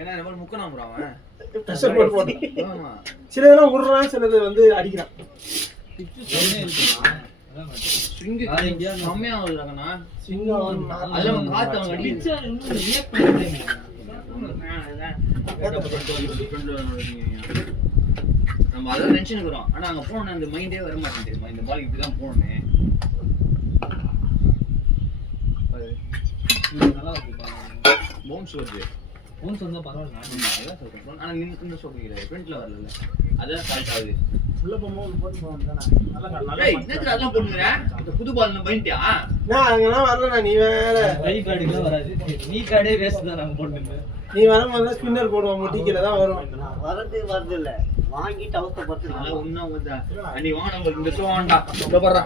ஏன்னா நம்ம முக்கனா ப்ரோ அவன் பிரஷர் போட்டு போட்டு ஆமா சிலதெல்லாம் விடுறான் சிலது வந்து அடிக்கிறான் சொன்னே இருக்குமா? அதான் மாட்டேன். ஸ்விங் அது எங்கேயா கம்மியா வருதுங்கண்ணா சிங்கம் அதெல்லாம் காத்து அவன் அடி பிச்சை இன்னும் react பண்ணவே நம்ம அதான் டென்ஷனுக்கு வரும் ஆனா அங்க போனோம் அந்த மைண்டே வர மாட்டேன் தெரியுமா இந்த பால் இப்படிதான் போனேன் நல்லா இருக்கு. பவுன்ஸ் வருது போன் சொன்னா பரவாயில்ல. அதான் சொல்றேன் ஆனா நின்று சொல்றீங்க ஃப்ரண்ட்ல வரல அதான் ஸ்டார்ட் ஆகுது உள்ள போகும்போது போட்டு போவாங்க நல்லா டேய் என்னது அதெல்லாம் போடுங்கற இந்த புது பால் மைண்டியா நான் அங்கெல்லாம் வரலண்ணா நீ வேற கை கார்டுக்குலாம் வராது. நீ கார்டே வேஸ்ட் தான் நாங்க போட்டுருந்தேன். நீ வரும்போது ஸ்பின்னர் போடுவோம் முட்டிக்கல தான் வரும் வருது இல்ல வாங்கிட்டு அவசரப்பட்டு அதெல்லாம் ஒண்ணா வந்தா அன்னி வாங்க இந்த இடத்துல வாங்கடா இங்க பாறா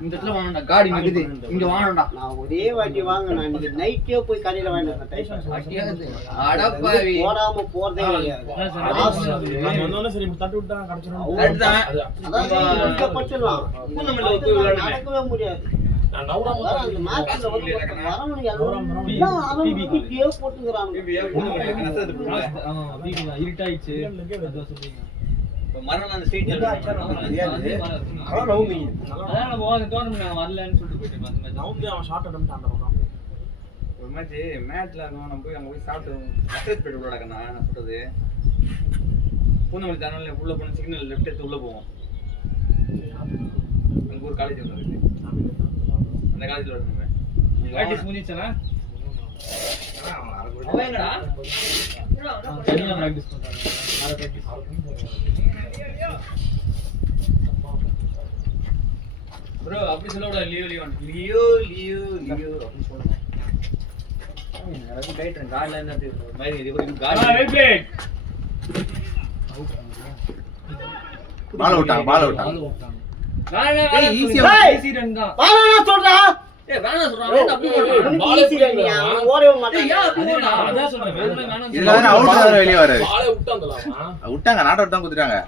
இந்த இடத்துல வாங்கடா காடி நிக்குது இங்க வாங்கடா நான் ஒரே வாட்டி வாங்க நான் இன்னைக்கு நைட்டே போய் கடையில வாங்கிட்டு அடப்பாவி போடாம போறதே கிடையாது நான் வந்தோனே சரி தட்டி விட்டா கிடைச்சிரும் அதுதான் அதான் கஷ்டப்பட்டுலாம் பூந்தமல்லில ஒத்து விளையாடுமே நடக்கவே முடியாது நான் நவுடா அதான் அந்த மேட்ச்ல வந்து வரணும் எல்லாம் அவனுக்கு போட்டுக்கிறானுங்க பிபியா பூந்தமல்லில நசது புள்ள ஆமா வீட்டுல இருட்டாயிடுச்சு. அதான் சொல்றீங்க. மரணம் அந்த ஸ்ட்ரீட்ல அதான் நவுந்தீங்க அதான் நம்ம அந்த டோர்னமெண்ட் நான் வரலன்னு சொல்லிட்டு போயிட்டேன் அந்த மாதிரி. நவுந்து அவன் ஷார்ட் அட்டம்ப்ட் அந்த பக்கம் ஒரு மேட்ச் மேட்ச்ல நம்ம போய் அங்க போய் சாப்பிட்டு மெசேஜ் போட்டு விடாக்கண்ணா நான் சொல்றது பூந்தமல்லி தானே உள்ள போன சிக்னல் லெஃப்ட் எடுத்து உள்ள போவோம் அங்க ஒரு காலேஜ் ஒன்று இருக்கு அந்த காலேஜ்ல வரணும் பிராக்டிஸ் முடிஞ்சிச்சனா? அவன் எங்கடா தனியா பிராக்டிஸ் பண்றாங்க. வேற பிராக்டிஸ். ப்ரோ அப்படி சொல்லக்கூடாது லியோ லியோ லியோ லியோ அப்படின்னு சொல்லணும் எல்லாத்தையும் கைட்டுறேன் கார்டில் என்ன ஒரு மாதிரி இது கூட கார்டு பால் விட்டாங்க பால் விட்டாங்க ஆளு ஓட்டாங்க. ஏய், easy ஆ ஏய்! ஈஸி ரன் தான். வாடா நான் சொல்றேன் ஏய் வேணாம் சொல்றான் அப்படி போடுறான் உனக்கு ஈஸி ரன் அவன் ஓடவே ஏய் மாட்டான் ஏன் அப்படி போடுறான் அதான் சொல்றேன். வேணும்னா வேணாம்னு இதுல வேற அவுட் வேற வெளியே வராது பாலே விட்டான்டா விட்டாங்க நாட் அவுட் தான் குடுத்துட்டாங்க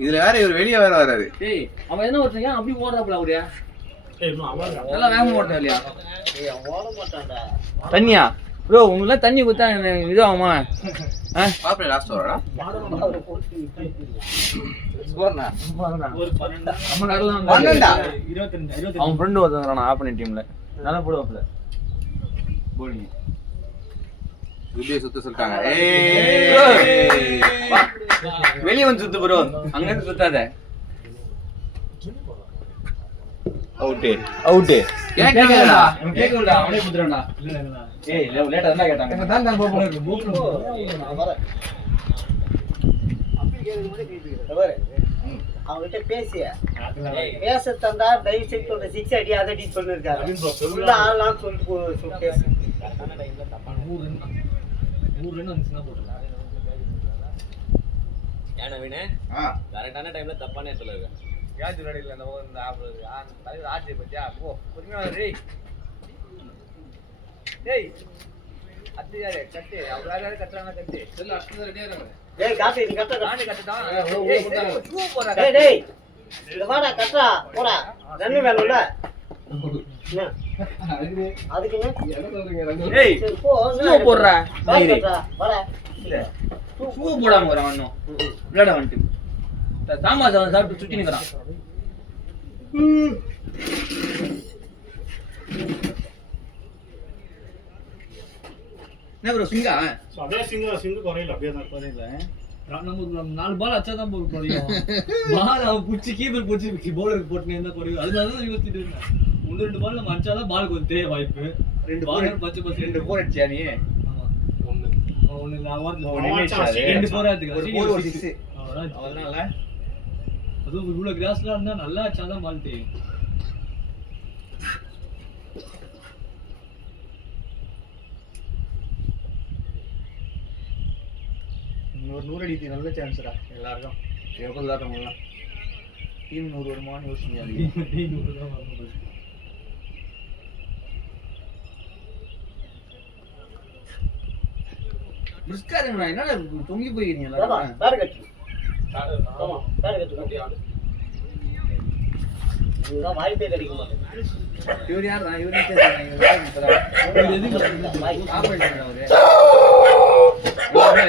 இதுல வேற இவர் வெளியே வேற வராரு டேய் அவன் என்ன ஒருத்தன் ஏன் அப்படி ஓடுறாப்ல அவரு ஏய் இன்னும் அவன் நல்லா வேகமா ஓடுறா இல்லையா ஏய் அவன் ஓட மாட்டான்டா தண்ணியா ப்ரோ உங்களுக்குலாம் தண்ணி கொடுத்தா இது ஆகுமா? பாப்பே லாஸ்ட் ஓவரா ஸ்கோர்னா ஒரு 12 நம்ம நடுவுல 25 அவன் ஃப்ரெண்ட் ஒருத்தங்க ஆப்போனன்ட் டீம்ல நல்லா போடுவாப்ல போலிங். குபியை சுத்த சொல்லிட்டாங்க. வெளிய வந்து சுத்து ப்ரோ, அங்க இருந்து சுத்தாத. அவுட் அவுட் கேக்குடா கேக்குடா அவனே குத்துறான்டா. ஏய் லேட்டா தான் கேட்டாங்க. நான் வரேன். அவங்ககிட்ட பேசிய பேச தந்தா தயவு செய்து ஒரு 6 அடி அதை அடி சொல்லிருக்காரு. உள்ள ஆளலாம் சொல்லிட்டு பேசு. 3 ரன் வந்துச்சுன்னா போட்டுருலாம். ஏன் நவீனே கரெக்டான டைம்ல தப்பான இடத்துல இருக்கு. யாஜ் நடில இந்த தலைவர் ஆட்சி பத்தியா போ பொறுமையா டேய் டேய் அத்தி யாரே கட்டி அவரால கட்டறான கட்டி செல்ல அஷ்ட ரெடியா இருங்க. டேய் காத்து நீ கட்ட நானே கட்டதான். டேய் சூப்பரா டேய் டேய் இங்க வாடா கட்டா போடா ரன் வேணும்ல என்ன அதுக்கு என்ன டேய் சரி போ சூ போடுறா மயிரே வாடா சூ போடாம வரான் இன்னும் விளையாட வந்துட்டு தாமா சாப்பிட்டு சுத்தி நிக்கிறான். என்ன ப்ரோ சிங்கா அதே சிங்கு குறையில அப்படியே தான் குறையில நம்ம 4 பால் அச்சாதான் போக குறையும். பால் அவன் புடிச்சு கீப்பர் புடிச்சு பவுலருக்கு போட்டுனே இருந்தா குறையும். அதனாலதான் யோசிச்சுட்டு இருந்தேன். 1-2 பால் நம்ம அடிச்சாதான் பால் கொஞ்சம் தேய வாய்ப்பு. 2 பால் பச்சை பச்சை 2 4 அடிச்சியா நீ? ஆமா 1 நான் வாரத்துல அவன் அடிச்சான். 2 4 ஆயிடுச்சு. 4 6 அதனால அதுவும் இவ்வளவு கிராஸ்ல இருந்தா நல்லா அச்சாதான் பால் தேயும். ஒரு 100 அடி நல்ல சான்ஸ்டா எல்லாருக்கும். எவ்வளவு விளையாடுறவங்க டீம் 100 வருமானு யோசிங்க. பிரிஸ்கா இருங்கடா, என்னடா தொங்கி போயிருக்கீங்க எல்லாரும்? பேட் கட்டு ஆமா பேட் கட்டு இதுதான் வாய்ப்பே கிடைக்க மாட்டேங்குது. இவர் யாரா? இவரே பேசுறாங்க. இவர் எதுக்கு ஆபரேட் அவரு?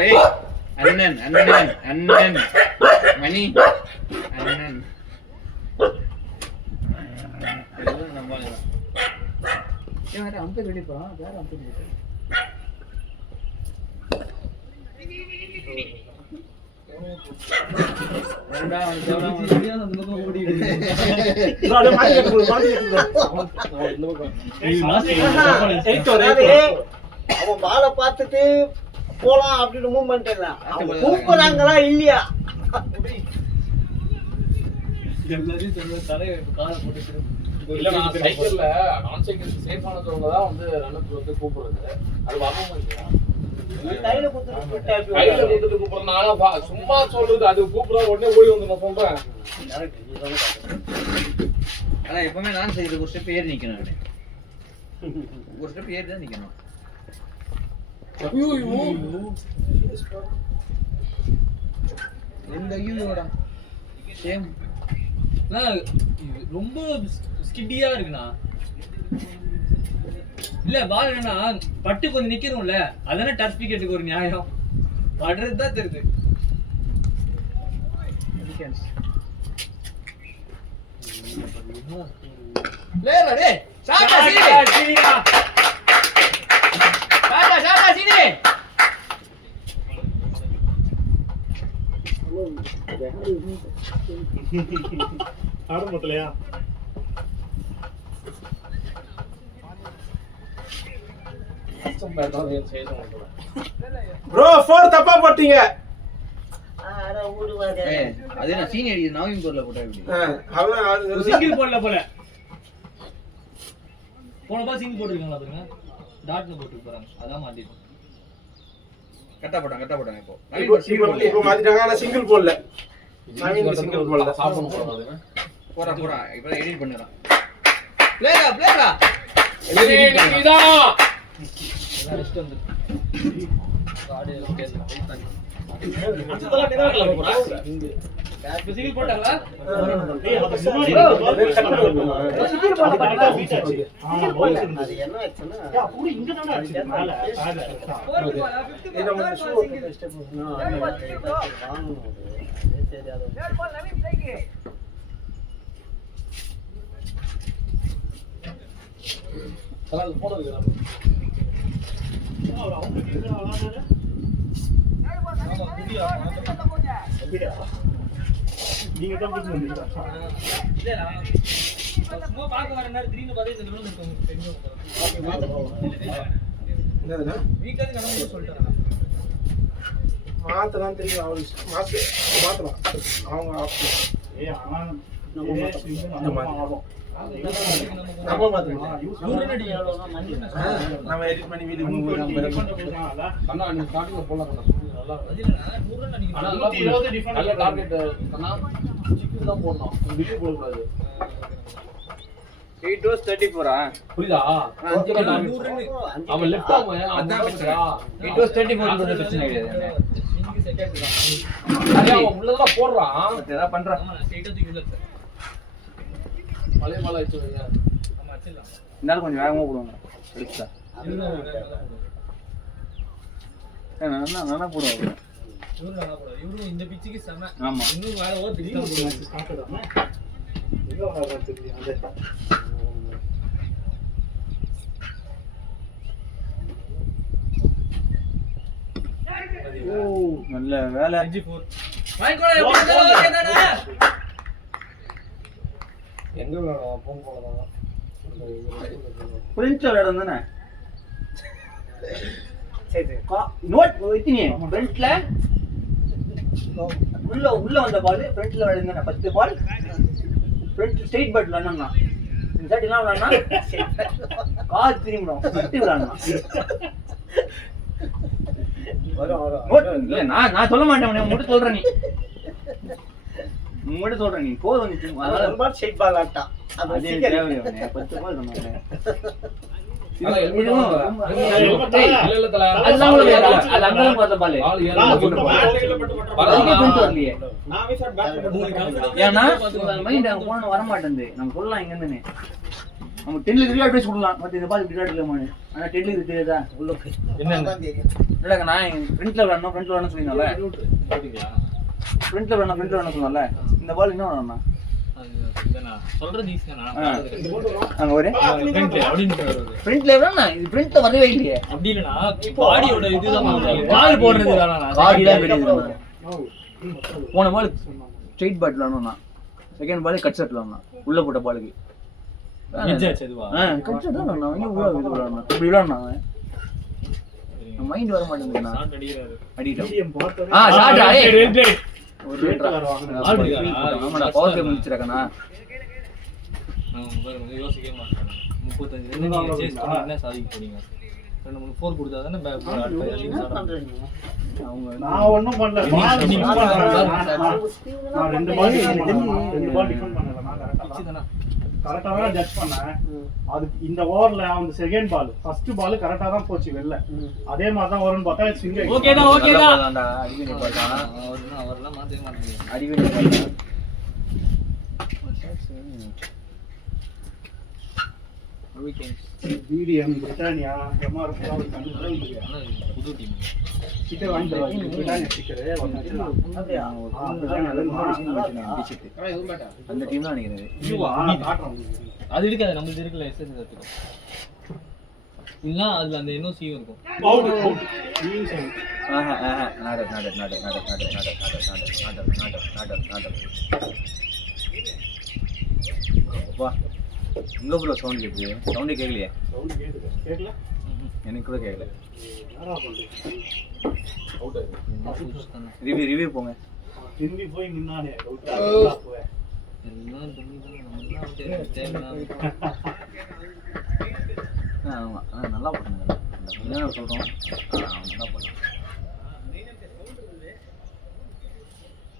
ஏய் அண்ணன் அண்ணன் அண்ணன் மணி அண்ணன் எல்லாம் நம்பாங்க. ஏன் வேற அம்பே ரெடி பா வேற அம்பே ரெடி. ரெண்டா அந்த பக்கம் ஓடிடுது. அத மாதிரி கட்டு அவன் பாலை பார்த்துட்டு போலாம் அப்படின்னு மூவ்மெண்ட் இல்ல. அவன் கூப்பிடுறாங்களா இல்லையா? எல்லாரையும் சொல்ல தலையை காலை போட்டு இல்ல நான் சைக்கிள்ல நான் சைக்கிள் சேஃபானவங்க தான் வந்து ரன்னுக்கு வந்து கூப்பிடுறது. அது வரணும் கையில கொடுத்துட்டு கையில கொடுத்துட்டு கூப்பிடுறேன். நானும் சும்மா சொல்றது அது கூப்பிடுறா உடனே ஓடி வந்து நான் சொல்றேன். ஆனா எப்பவுமே நான் செய்யறது ஒரு ஸ்டெப் ஏறி நிக்கணும். ஒரு ஸ்டெப் ஏறி தான் நிக்கணும். ரெண்டு ஐயோடா சேம் ரொம்ப ஸ்கிட்டியா இருக்குண்ணா. இல்ல பால் என்னன்னா பட்டு கொஞ்சம் நிக்கணும்ல, அதானே டச் விக்கெட்டுக்கு ஒரு நியாயம். படுறதுதான் தெரியுது. லேடா டேய் சாட்டா சீனி சாட்டா சீனி ஆரம்பத்திலயா ப்ரோ 4 தப்பா போட்டீங்க. அதே நான் சீனி அடிக்குது நாவின் கோர்ல போட்டா இப்படி சிங்கிள் போடல போல. போன பால் சிங்கிள் போட்டுருக்காங்களா பாருங்க, டாட்ல போட்டு போறாங்க. அதான் மாட்டிடும். கட்டா போட்டாங்க இப்போ இப்போ மாத்திட்டாங்க. ஆனா சிங்கிள் போடல. நவீன் சிங்கிள் போடல. போடா இப்போ எடிட் பண்ணுறான். பிளேடா எல்லாம் ரெஸ்ட் வந்து கார்டு கேஸ் ரைட் பண்ணி போறான். இப்ப சிங்கிள் போட்டாங்களா? டேய் அது முன்னாடி கரெக்ட்டா பீச் ஆச்சு. அது என்ன ஆச்சுன்னா ஏய் அப்படி இங்க தான அடிச்சு மேல இது நம்ம ஷூ ஸ்டெப் வாங்கணும் அது சரி அது அதான் போன இருக்கு நீங்க தான் பிடிச்சு வந்தீங்க. இல்ல நான் சும்மா பார்க்க வர நேரம் திடீர்னு பார்த்தா இந்த நிமிடம் உங்களுக்கு தெரியும். என்னதுன்னா வீட்ல இருந்து கிளம்பி சொல்லிட்டாங்க. மாத்தலாம் தெரியும் அவருக்கு மாத்தலாம் அவங்க ஆப்ஷன் ஏய் ஆனா நம்ம ஆகும். நம்ம மாத்தலாம் நூறு நம்ம எடிட் பண்ணி வீடியோ கண்ணா நீ ஸ்டார்டிங்ல போலாம் கண்ணா நல்லா ஆனா நல்லா 120 டிஃபரண்ட் நல்ல டார்கெட் கண்ணா சிக்கன் தான் போடணும் பில்லு போட கூடாது 8 hours 34 புரியுதா அஞ்சு அவன் லெஃப்ட் அவன் அதான் பிரச்சனை 8 hours 34 பிரச்சனை கிடையாது இன்னைக்கு செட் ஆயிடுச்சு. அதே அவன் உள்ளதெல்லாம் போடுறான் ஏதாவது பண்றான் ஆமா நான் ஸ்ட்ரைட்டா தூக்கி உள்ள வச்சேன். பழைய மாலை வச்சுருங்க ஆமா வச்சிடலாம். இருந்தாலும் கொஞ்சம் வேகமா போடுவாங்க எடுத்தா நானா போடுவாங்க இவரு நல்லா போடுவாரு. இவரும் இந்த பிச்சுக்கு செம. ஆமா இன்னும் வேற ஓவர் திடீர்னு ஸ்டார்ட் ஆகும். எங்க வராது தெரியும் அந்த நல்ல வேலை 4 வாங்கிக்கோடா எப்படி இருந்தாலும் ஓகே தானே? எங்க விளையாடுவான் போன் போலதான் பிரிண்ட் விளையாடும் தானே சரி சரி நோட் வைத்தினே ஃப்ரண்ட்ல உள்ள வந்த பால் ஃப்ரண்ட்ல விளையாடுங்க 10 பால் ஃப்ரண்ட் ஸ்ட்ரைட் பேட் விளையாடுனா இந்த சைடு என்ன விளையாடுனா கால் திரும்பிடும் கட்டி விளையாடுனா நோட் இல்ல நான் சொல்ல மாட்டேன் உன்னை மட்டும் சொல்றேன் நீ மட்டும் சொல்றேன் நீ கோல் வந்து அதனால ரொம்ப ஷேப் பால் ஆட்டா அது அதே சீக்கிரம் தேவையில்லை 10 பால் சொன்னாங்க இல்ல இல்ல தல அதெல்லாம் கூட வேற அது அங்கலாம் பார்த்த பால் ஆள் வரலையே ஏன்னா மைண்ட் அங்க போன வர மாட்டேங்குது நம்ம சொல்லலாம் இங்க இருந்து நம்ம 10ல இருக்கு அட்வைஸ் கொடுக்கலாம் மத்த இந்த பால் இப்படி அடிக்கலாமா ஆனா 10ல இருக்கு தெரியாதா உள்ள போய் என்னன்னு தெரியும் இல்லங்க நான் ஃப்ரண்ட்ல விளையாடணும் சொல்லினால போறீங்களா ஃப்ரண்ட்ல விளையாடணும் சொன்னல இந்த பால் என்ன விளையாடணும் நான் சொல்றது ஈஸியா அங்க ஒரு அப்படின்னு ஃப்ரண்ட்ல விளையாடனா இது ஃப்ரண்ட்ல வரவே இல்லையே அப்படி இல்லனா பாடியோட இதுதான் பால் போடுறது தானா காடி தான் தெரியுது போன பால் ஸ்ட்ரைட் பேட் விளையாடணும் செகண்ட் பால் கட் ஷாட் விளையாடணும் உள்ள போட்ட பாலுக்கு அதுவா கட் ஷாட் தான் நான் இங்க உள்ள இது விளையாடணும் இப்படி விளையாடணும் மைண்ட் வர மாட்டேங்குதுண்ணா ஷாட் அடிக்கிறாரு அடிட்டோம் ஷாட் ஏய் ஒரு ரேட் ஆமாடா பவர் கேம் முடிச்சிரக்கனா நான் யோசிக்கவே மாட்டேன் 35 நீங்க சேஸ் பண்ணி என்ன சாதிக்க போறீங்க 2-3 4 கொடுத்தா தானே அவங்க நான் ஒண்ணும் பண்ணல பால் நான் ரெண்டு பால் டிஃபெண்ட் பண்ணல நான் கரெக்டா தான் ஜட்ஜ் பண்ணேன் அது இந்த ஓவர்ல அந்த செகண்ட் பால் ஃபர்ஸ்ட் பால் கரெக்டா தான் போச்சு வெளில அதே மாதிரி தான் வரும்னு பார்த்தா ஸ்விங் ஓகேடா அடிக்கடி பார்த்தான் அவர்லாம் மாத்தவே மாட்டீங்க அடிக்கடி பார்த்தான் பிடிஎம் பிரிட்டானியா எம்ஆர் புது டீம் ஸ்டிக்கர் வாங்கி தருவாங்க பிரிட்டானியா ஸ்டிக்கர் அப்படியே அந்த டீம் தான் நினைக்கிறேன் அது இருக்காது நம்மளுக்கு இருக்குல்ல எஸ்எஸ் எடுத்துக்கோ இல்ல அதுல அந்த இன்னும் சி இருக்கும் எங்க ப்ரோ சவுண்ட் கேக்குது சவுண்டே கேட்கலையே கேட்கல எனக்கு கூட கேட்கல அவுட் ஆயிடும் ரிவ்யூ போங்க திரும்பி போய் நின்னானே டவுட்டா போய் எல்லாம் பண்ணி தான் ஆமா நல்லா பண்ணுங்க என்ன சொல்றோம் நல்லா பண்ணுங்க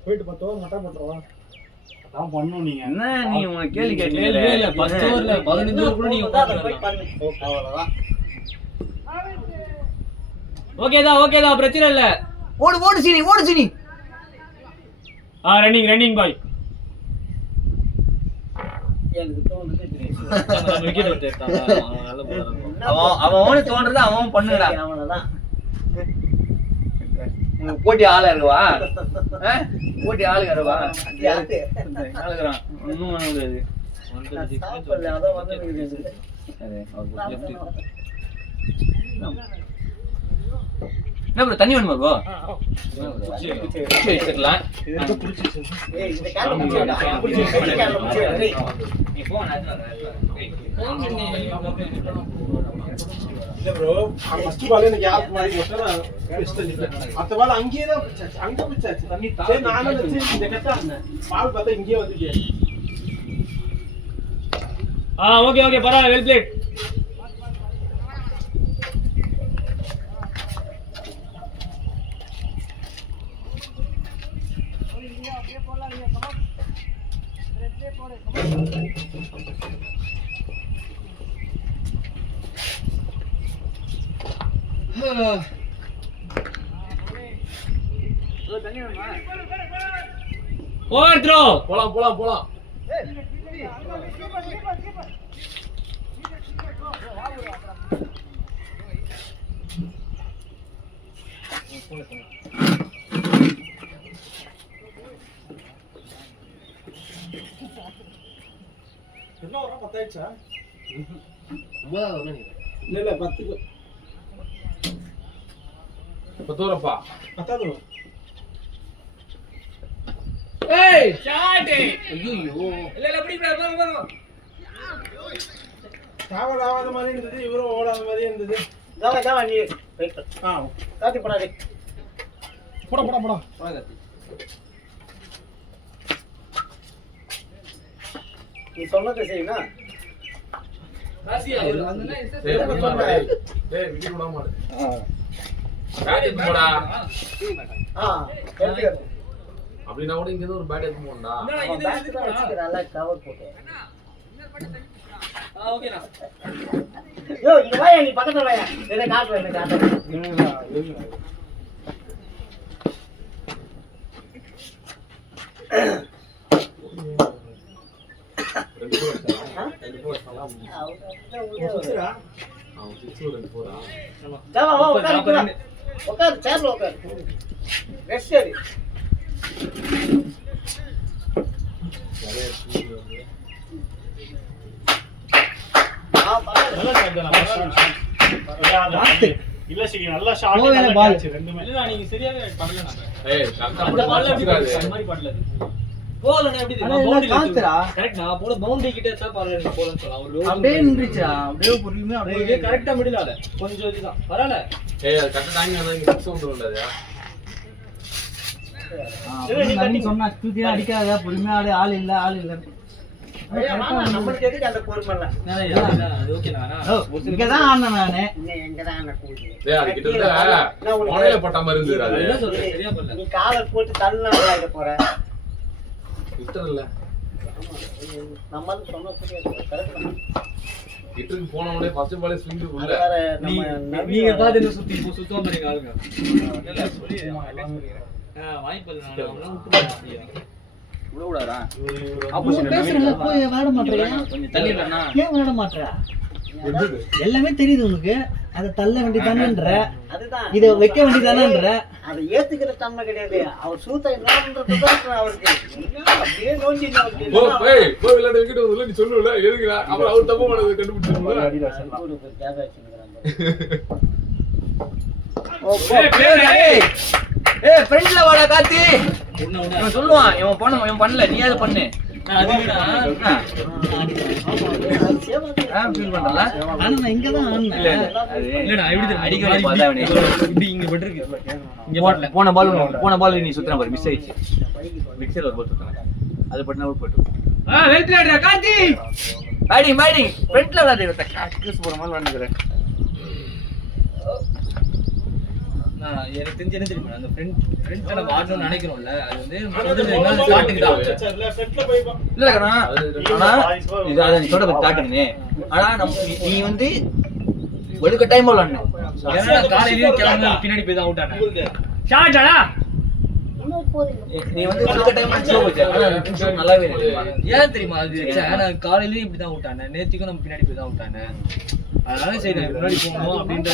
போயிட்டு 10 ஓவர் மட்டா பண்றோம் அதான் பண்ணனும் நீங்க என்ன நீ உங்க கேள்வி இல்ல இல்ல 10 ஓவர்ல 15 ஓவர் கூட நீங்க பண்ணு அவ்வளவுதான் ஓகேதா பிரச்சனை இல்ல ஓடு சீனி ரன்னிங் பாய். எனக்கு தோணுது விக்கெட் எடுத்தாங்க. அவன் நல்ல போறான். அவன் தோன்றது அவன் பண்ணுடா. அவ்வளவுதான். போட்டி ஆளா இருக்குவா? போட்டி ஆளுங்க இருக்குவா? யாரு? ஆளுக்குறான். ஒண்ணும் பண்ண முடியாது. சாப்பிடல, அதான் வந்து இருக்குது. என்ன ப்ரோ தண்ணி வேணுமா ப்ரோ? வச்சுக்கலாம். ஏய், இந்த கால முடிச்சேடா. டேய். நீ போ நான் இல்ல ப்ரோ, ஃபர்ஸ்ட் பால் எனக்கு யாருக்கு மாதிரி போட்டா பெஸ்ட் இல்ல. அடுத்த பால் அங்கேயே தான் பிச்சாச்சு. அங்க பிச்சாச்சு. சரி நானும் நினைச்சு இந்த கட்டா பால் பார்த்தா இங்கேயே வந்துச்சு. ஓகே பரவாயில்ல, வெல் பிளேட். Over throw. போலாம். என்ன வர 10 ஆயிடுச்சா? இல்ல 10க்கு 10 வரப்பா. 10து. ஏய் ஷாட். ஐயோ இல்ல அப்படி பாருங்க. டிராவல் ஆகாத மாதிரி இருந்தது, இவரும் ஓடாத மாதிரி இருந்தது. ஜாவா நீ வெயிட் பண்ணு. காத்தி போடாதே. போடா. நீ சொன்னதை செய்யுனா. ராசியா வந்தனா டேய் விக்கெட் விட மாட்டே. பேட் எடுத்து போடா. எடுத்து. அப்படினா கூட இங்க ஒரு பேட் எடுத்து போடா. அவன் பேக் தான் வச்சிக்கறால கவர் போட்டு. ஓகேடா. யோ இங்க வா, நீ பக்கத்துல வா. இத காட்டு. ஜாவா வா, உட்காரு சேர்ல உட்காரு. ரெஸ்ட் எடு. இல்ல சரி நல்லா ஷாட் நல்லா கேட்ச் ரெண்டுமே. இல்ல நீங்க சரியாவே பண்ணல. ஏய் கரெக்ட்டா பால் அடிச்சிராதே. அந்த மாதிரி பண்ணல. போலனா எப்படி பவுண்டரி காத்துறா. கரெக்ட், நான் போல பவுண்டரி கிட்ட தான் பாருங்க போலன்னு சொல்லலாம். ஒரு அப்படியே நின்றுச்சா? அப்படியே பொறுமையா அப்படியே கரெக்ட்டா மிடில் ஆல. கொஞ்சம் இதுதான். பரவாயில்ல. ஏய் அது கரெக்ட்டா டைம் ஆனா இங்க 6 வந்துரும்டா. நீ சொன்னா தூக்கி அடிக்காத, பொறுமையா ஆள் இல்ல. நமக்கு எதுக்கு அந்த பொறுமல்ல? அது ஓகேனா? இங்க தான் ஆடுனேன் நானு. எங்க தான் அந்த கூடி. டேய் அது கிட்ட மொனையில பட்ட மாதிரி இருந்துடா அது. என்ன சொல்ற? சரியா பண்ணல. நீ காலை போட்டு தள்ளனா விளையாட போற. கிட்ட இல்ல. நம்ம சொன்ன புரியாது. கரெக்ட். கிட்டக்கு போன உடனே ஃபர்ஸ்ட் பாலே ஸ்விங் உள்ள. வேற நம்ம நீங்க பாத்து என்ன சுத்தம் பண்ணீங்க ஆளுங்க. இல்ல சொல்லி வாய்ப்பு இல்ல, நான் அவள விட்டு போறேன். உள்ள விடாதா? பேசுறல போய் விளையாட மாட்டறியா? கொஞ்சம் தள்ளி விடனா. ஏன் விளையாட மாட்டற? எல்லாமே தெரியுது உனக்கு. அத தள்ள வேண்டியதானேன்ற. அதுதான். இத வைக்க வேண்டியதானேன்ற. அத ஏத்துக்கிற தன்மை கிடையாது. அவர் சூத்த என்னன்றது தான் அவருக்கு. அப்படியே நோஞ்சி ஓ ஏய் போய் விளையாட விக்கெட் வந்துல நீ சொல்லுல எதுக்குடா? அப்புறம் அவர் தப்பு பண்ணது கண்டுபிடிச்சிருக்கோம். ஒரு கேப் ஏய் ஃப்ரெண்ட்ல வாடா காத்தி. இவன் சொல்லுவான் இவன் பண்ணல, நீ அது பண்ணு. ஃபீல் பண்ணல. ஆனா நான் இங்க தான் ஆடுனேன். இல்லடா எப்படி அடிக்கடி பார்த்தா அவனே. இப்படி இங்க பட்டிருக்கு. இங்க பட்டல. போன பால் நீ சுத்துற பாரு, மிஸ் ஆயிடுச்சு. மிக்சர் ஒரு பால் சுத்துறாங்க. அது பட்டனா அவுட் போய்டும். வெல் பிளேட்ரா காந்தி. பேட்டிங் ஃப்ரண்ட்ல விளையாடுற கிறிஸ் போற மாதிரி விளையாடுறேன். நான் எனக்கு தெரிஞ்ச என்ன தெரியுமா, அந்த ஃப்ரெண்ட்ல நம்ம ஆடணும்னு நினைக்கிறோம்ல, அது வந்து முதல்ல என்ன ஸ்டார்டிங் தான். இல்ல கண்ணா, ஆனா இது அத நீ சொல்ற பத்தி ஸ்டார்டிங்னே. ஆனா நீ வந்து ஒழுக்க டைம் விளையாடணும். ஏன்னா காலையிலேயே கிளம்பி பின்னாடி போய் தான் அவுட் ஆனேன். ஷாட் ஆடா. இன்னும் நீ வந்து கொடுத்த டைம் ஸ்லோ போச்சு. ஆனா நல்லாவே இருக்கு. ஏன் தெரியுமா அது நான் காலையிலயும் இப்படிதான் விட்டானே, நேத்திக்கும் நம்ம பின்னாடி போய் தான் விட்டானே. அதனால சரி நான் முன்னாடி போகணும் அப்படின்ற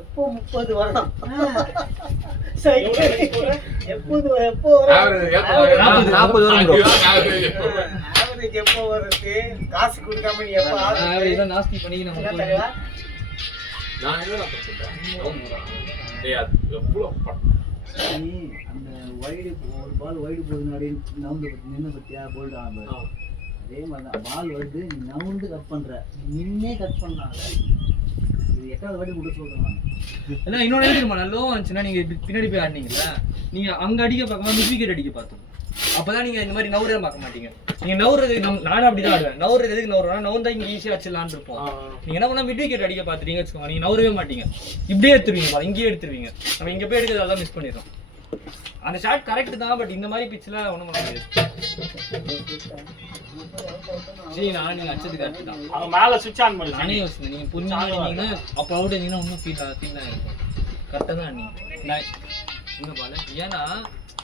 எப்போ 30 வருடம் எப்போ 40 வரும் bro. எப்போ வருது காசு கொடுக்காம நீ எப்போ நாஸ்தி பண்ணி நம்ம நான் என்ன சொல்றேன் அந்த வைடு ஒரு பால் வைடு போகுது நவுந்து நின்று பத்தியா போல்ட் ஆகும். அதே மாதிரி தான் பால் வருது, நீ நவுந்து கட் பண்ற, நின்னே கட் பண்ணாங்க. இது 8வது வாட்டி கொடுத்து சொல்றேன். எல்லாம் இன்னொன்று தெரியுமா, லோ வந்துச்சுன்னா நீங்க பின்னாடி போய் ஆடினீங்களா, நீங்க அங்க அடிக்க பார்க்காம மிஸ் விக்கெட் அடிக்க பார்த்தோம். அப்பதான் நீங்க இந்த மாதிரி நவுறதை பார்க்க மாட்டீங்க. நீங்க நவுறது நானும் அப்படிதான் ஆடுவேன். நவுறது எதுக்கு நவுறா, நவுந்தா இங்க ஈஸியா அடிச்சிடலான்னு இருப்போம். நீங்க என்ன பண்ணா மிட் விக்கெட் அடிக்க பாத்துட்டீங்க வச்சுக்கோங்க, நீங்க நவுறவே மாட்டீங்க, இப்படியே எடுத்துருவீங்க, இங்கேயே எடுத்துருவீங்க. நம்ம இங்க போய் எடுக்கிறதெல்லாம் மிஸ் பண்ணிடுறோம். அந்த ஷாட் கரெக்ட் தான், பட் இந்த மாதிரி பிட்ச்ல ஒண்ணும் பண்ண முடியாது. சரி நான் நீங்க அடிச்சது கரெக்ட் தான். அவங்க மேல சுவிட்ச் ஆன் பண்ணி நானே யோசிச்சேன், நீங்க புரிஞ்சுக்கிட்டீங்கன்னா அப்ப அவுட் இருந்தீங்கன்னா இன்னும் ஃபீல் தான் இருக்கும். கரெக்டா தான் நீங்க இந்த பால், ஏன்னா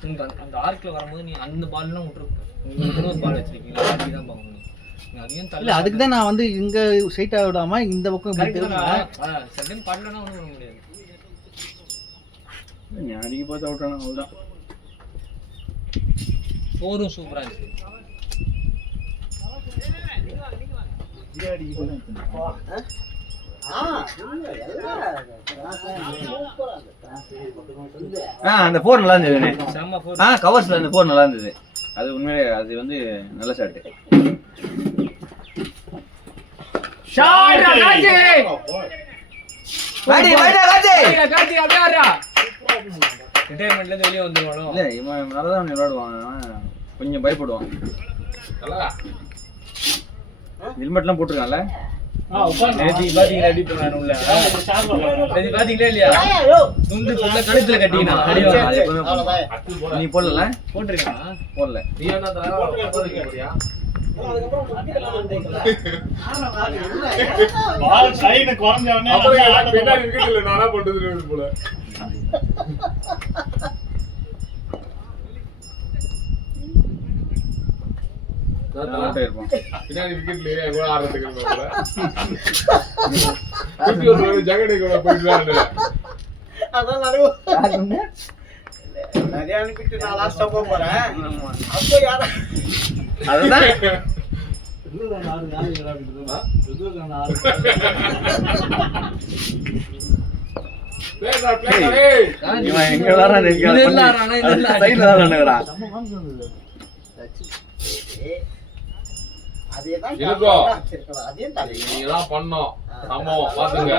உங்க அந்த ஆர்க்ல வரும்போது நீ அந்த பால்லாம் விட்டுருப்ப, நீங்க ஒரு பால் வச்சிருக்கீங்க, அப்படி தான் பார்க்கணும். இல்ல அதுக்கு தான் நான் வந்து இங்க ஸ்ட்ரைட்டா விடாம இந்த பக்கம் செகண்ட் பாடலனா ஒண்ணும் பண்ண முடியாது. ஞானிக்கு பார்த்து அவுட் ஆனா அவ்வளவுதான். போரும் சூப்பரா இருக்கு. அந்த 4 நல்லா இருந்தது. செம்ம போர். கவர்ஸ்ல அந்த 4 நல்லா இருந்தது. அது உண்மையிலே அது வந்து நல்ல ஷாட். ஷாட் காஜி வாடி வாடா காஜி காஜி அப்படியே வரா. ரிட்டையர்மென்ட்ல இருந்து வெளிய வந்துருவானோ. இல்ல இவன் நல்லா தான் விளையாடுவான், கொஞ்சம் பயப்படுவான். ஹெல்மெட்லாம் போட்டுருக்கான்ல. நேத்தி பாத்தீங்க ரெடி பண்ணானு உள்ள. நேத்தி பாத்தீங்களா இல்லையா, துண்டு ஃபுல்லா கழுத்துல கட்டினா அடிவாங்க. நீ போடல? போட்டுருக்கா போடல. நீ என்ன தர போறியா? பால் சைடு குறஞ்சவனே பின்னாடி விக்கெட் இல்ல, நானா போட்டது போல. பின்னாடி விக்கெட்லயே கூட ஆடுறதுக்கு போல. ஜெகடி கூட போயிடுவாரு. அதான் நிறைய அனுப்பிட்டு நான் லாஸ்டா போறேன். அப்போ யாரா அதுதான் இவன் எங்க வரான் சைடுல தான் நினைக்கிறான். நீங்கதான் பண்ணோம் சம்பவம் பாத்துங்க.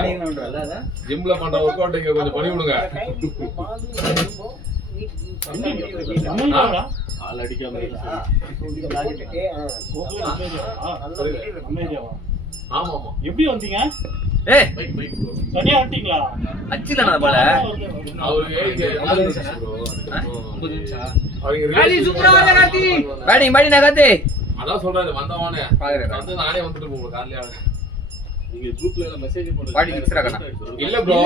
ஜிம்ல பண்ற ஒர்க் அவுட் இங்க கொஞ்சம் பண்ணி விடுங்க. ஆமா ஆமா. எப்படி வந்தீங்க? ஏய் தனியா வந்துட்டீங்களா? அச்சில போல பேட்டிங் பேட்டிங் நகர்த்தி. அதான் சொல்றாரு வந்தவனே வந்து நானே வந்துட்டு போவோம் காலையில. நீங்க குரூப்ல எல்லாம் மெசேஜ் போடுங்க. பாடி மிக்ஸ்ரா கண்ணா. இல்ல ப்ரோ,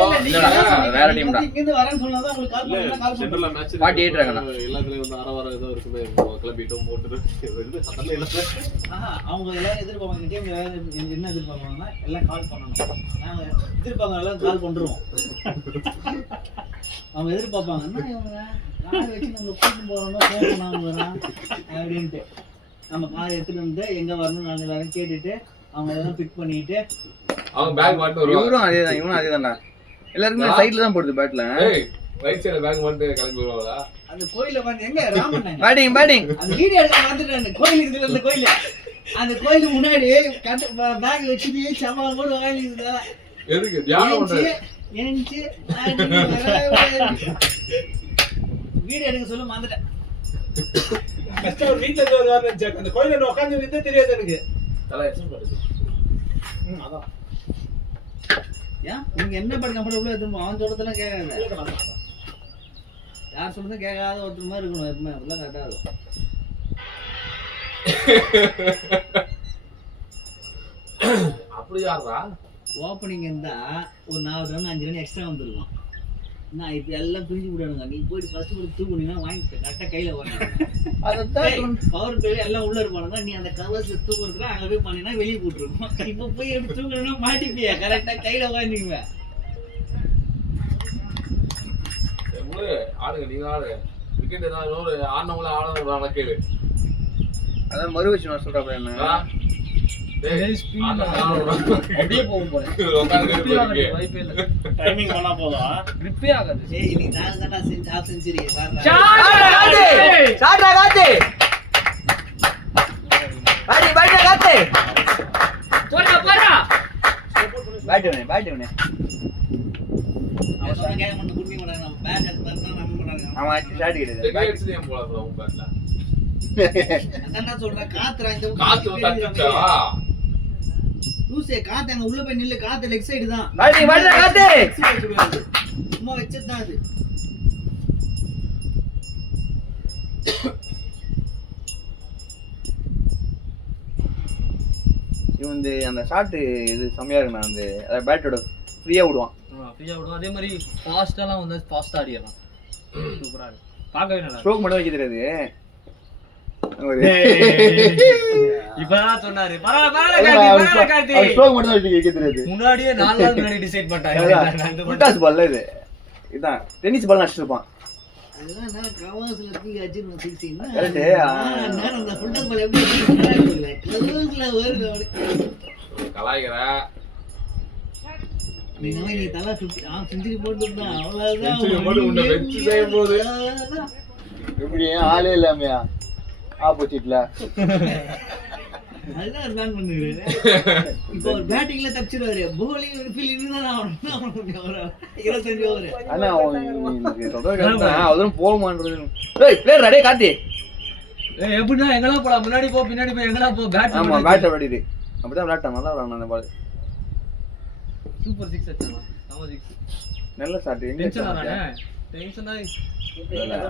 வேற டீம் தான். இங்க இருந்து வரேன்னு சொன்னாதான் உங்களுக்கு கால் பண்ணா கால் சென்ட்ரல்ல மேட்ச் பாடி 8 கண்ணா. எல்லாத்துலயும் வந்து அரை ஏதோ இருக்குமே, கிளம்பிட்டோம் போட்டு இது சட்டல இல்ல. அவங்க எல்லாரும் எதிர்பார்ப்பாங்க, டீம் என்ன எதிர்பார்ப்பாங்கன்னா எல்லாம் கால் பண்ணணும். நாங்க எதிர்பார்ப்பாங்க எல்லாம் கால் பண்றோம். அவங்க எதிர்பார்ப்பாங்கன்னா இவங்க கார் வச்சு நம்ம கூட்டிட்டு போறோம்னா ஃபோன் பண்ணாம வரான் அப்படின்ட்டு நம்ம கார் எடுத்துட்டு வந்து எங்க வரணும் நாங்க எல்லாரும் கேட்டுட்டு அவங்க எல்லாம் பிக் பண்ணிட்டு அவங்க பேக் மாட்டு வருவாங்க. இவரும் அதேதான், இவனும் அதேதான்டா. எல்லாருமே சைடுல தான் போடுது பேட்ல. ஏய் ரைட் சைடுல பேக் மாட்டு கிளம்பி வருவாங்களா? அந்த கோயில வந்து எங்க ராமண்ணன் பேட்டிங் பேட்டிங் அந்த வீடியோ எடுக்க வந்துட்டாங்க. கோயில் இருக்குதுல அந்த கோயில, அந்த கோயிலுக்கு முன்னாடி பேக் வச்சுட்டு சமாளம் போட்டு வாங்கிட்டு எதுக்கு தியானம் பண்றது? ஏஞ்சி வீடியோ எடுக்க சொல்ல வந்துட்டேன். கஷ்டம் வீட்டுல இருந்து வருவாரு. அந்த கோயில உட்காந்து இருந்தே தெரியாது எனக்கு. தலை எக்ஸஸ் பண்ணுது. அதான் ஏன் நீங்க என்ன பண்ணி கம்ஃபர்டபுளா இருக்கும், அவன் சொல்றதெல்லாம் கேட்காத, யார் சொல்றதும் கேட்காத ஒருத்தர் மாதிரி இருக்கணும். எப்பவுமே அதெல்லாம் கரெக்டா இருக்கும். அப்படி யாரா ஓப்பனிங் இருந்தா ஒரு 4 ரன் 5 ரன் எக்ஸ்ட்ரா வந்துருக்கும். நான் இப்ப எல்லாம் பிரிஞ்சு விடணுங்க. நீ போயிட்டு ஃபர்ஸ்ட் போய் தூக்குனீங்கன்னா வாங்கிட்டு கரெக்டா கையில வாங்க. அதான் பவர் பிளே எல்லாம் உள்ள இருப்பானுங்க. நீ அந்த கவர்ஸ்ல தூக்குறதுக்கு அங்க போய் பண்ணினா வெளியே போட்டுருக்கோம். இப்ப போய் எடுத்து தூக்கணும்னா மாட்டிப்பியா கரெக்டா கையில வாங்கிக்குங்க. ஆடுங்க நீங்க ஆடுங்க. விக்கெட் ஏதாவது ஆடினவங்கள ஆடுறவங்க கேளு. அதான் மறு விஷயம் சொல்றப்ப என்ன அப்படியே போகும் போல. வாய்ப்பே இல்ல. டைமிங் பண்ணா போதும். ரிப்பே ஆகாது. ஏய் நீ நான் தான்டா செஞ்சு ஆஃப் செஞ்சுரி பாருடா. சாட்ரா காத்து பாடி பாடி காத்து போடா போடா. பேட் உனே அவன் சொன்ன கேட்க மாட்டேன். குட்டி மாட்டாங்க. நம்ம பேட் அது பண்ணா நம்ம மாட்டாங்க. அவன் அடிச்சு ஷாட் கிடையாது. செகண்ட்ஸ்லயும் போல bro உங்க பேட்ல. அதான் நான் சொல்றேன் காத்துறா இந்த காத்து தட்டுச்சா. லூசே காத்து அங்க உள்ள போய் நில்லு. காத்து லெக் சைடு தான். பாடி பாடி காத்து சும்மா வச்சது தான் அது. இவன் அந்த ஷாட் இது செம்மையா இருக்கு. நான் அந்த பேட்டோட ஃப்ரீயா விடுவான். ஃப்ரீயா விடுவோம். அதே மாதிரி ஃபாஸ்ட்டாலாம் வந்து ஃபாஸ்ட்டாக ஆடிடலாம். சூப்பராக இருக்கு. பார்க்கவே நல்லா ஸ்ட்ரோக் மட்டும் வைக்க தெரியாது. இப்பதான் சொன்னாரு. பரவாயில்ல கார்த்தி. ஸ்ட்ரோக் மட்டும் தான் வைக்க தெரியாது. முன்னாடியே 4 நாள் முன்னாடி டிசைட் பண்ணிட்டாங்க. ஃபுட்டாஸ் பால்ல இது. இதான் டென்னிஸ் பால் அடிச்சிருப்பான். அதெல்லாம் நான் கவர்ஸ்ல தூக்கி அடிச்சு சிக்ஸிங். கரெக்ட். நான் அந்த ஃபுட்பால் பால் எப்படி கவர்ஸ்ல வருது அவனுக்கு. கலாய்கற நீ தலை 50 ஆஃப் செஞ்சுரி போட்டுட்டா அவ்வளவுதான். செஞ்சுரி போட்டு உன்னை வெச்சு செய்ய போகுது. எப்படி ஆளே இல்லாமையா ஆப்போசிட்ல அதுதான் பிளான் பண்ணுறாரு. இப்போ ஒரு பேட்டிங்ல தப்பிச்சிருவாரு. பவுலிங் ஒரு ஃபீல்டிங் தான் அவனுக்கு 25 ஓவர். ஆனா அவன் சொல்றது அதுவும் போகமான்றது. ஏய் பிளேயர் ரெடியே காத்தி. எப்படின்னா எங்கெல்லாம் போலாம். முன்னாடி போ பின்னாடி போய் எங்கெல்லாம் போ. பேட் ஆமா பேட் விளையாடிடு. அப்படிதான் விளையாட்டான். நல்லா விளையாடுறான் அந்த பால். சூப்பர் 6 அடிச்சான். ஆமா 6. நல்ல ஷாட். டென்ஷன் ஆறானே. டென்ஷன் ஆயி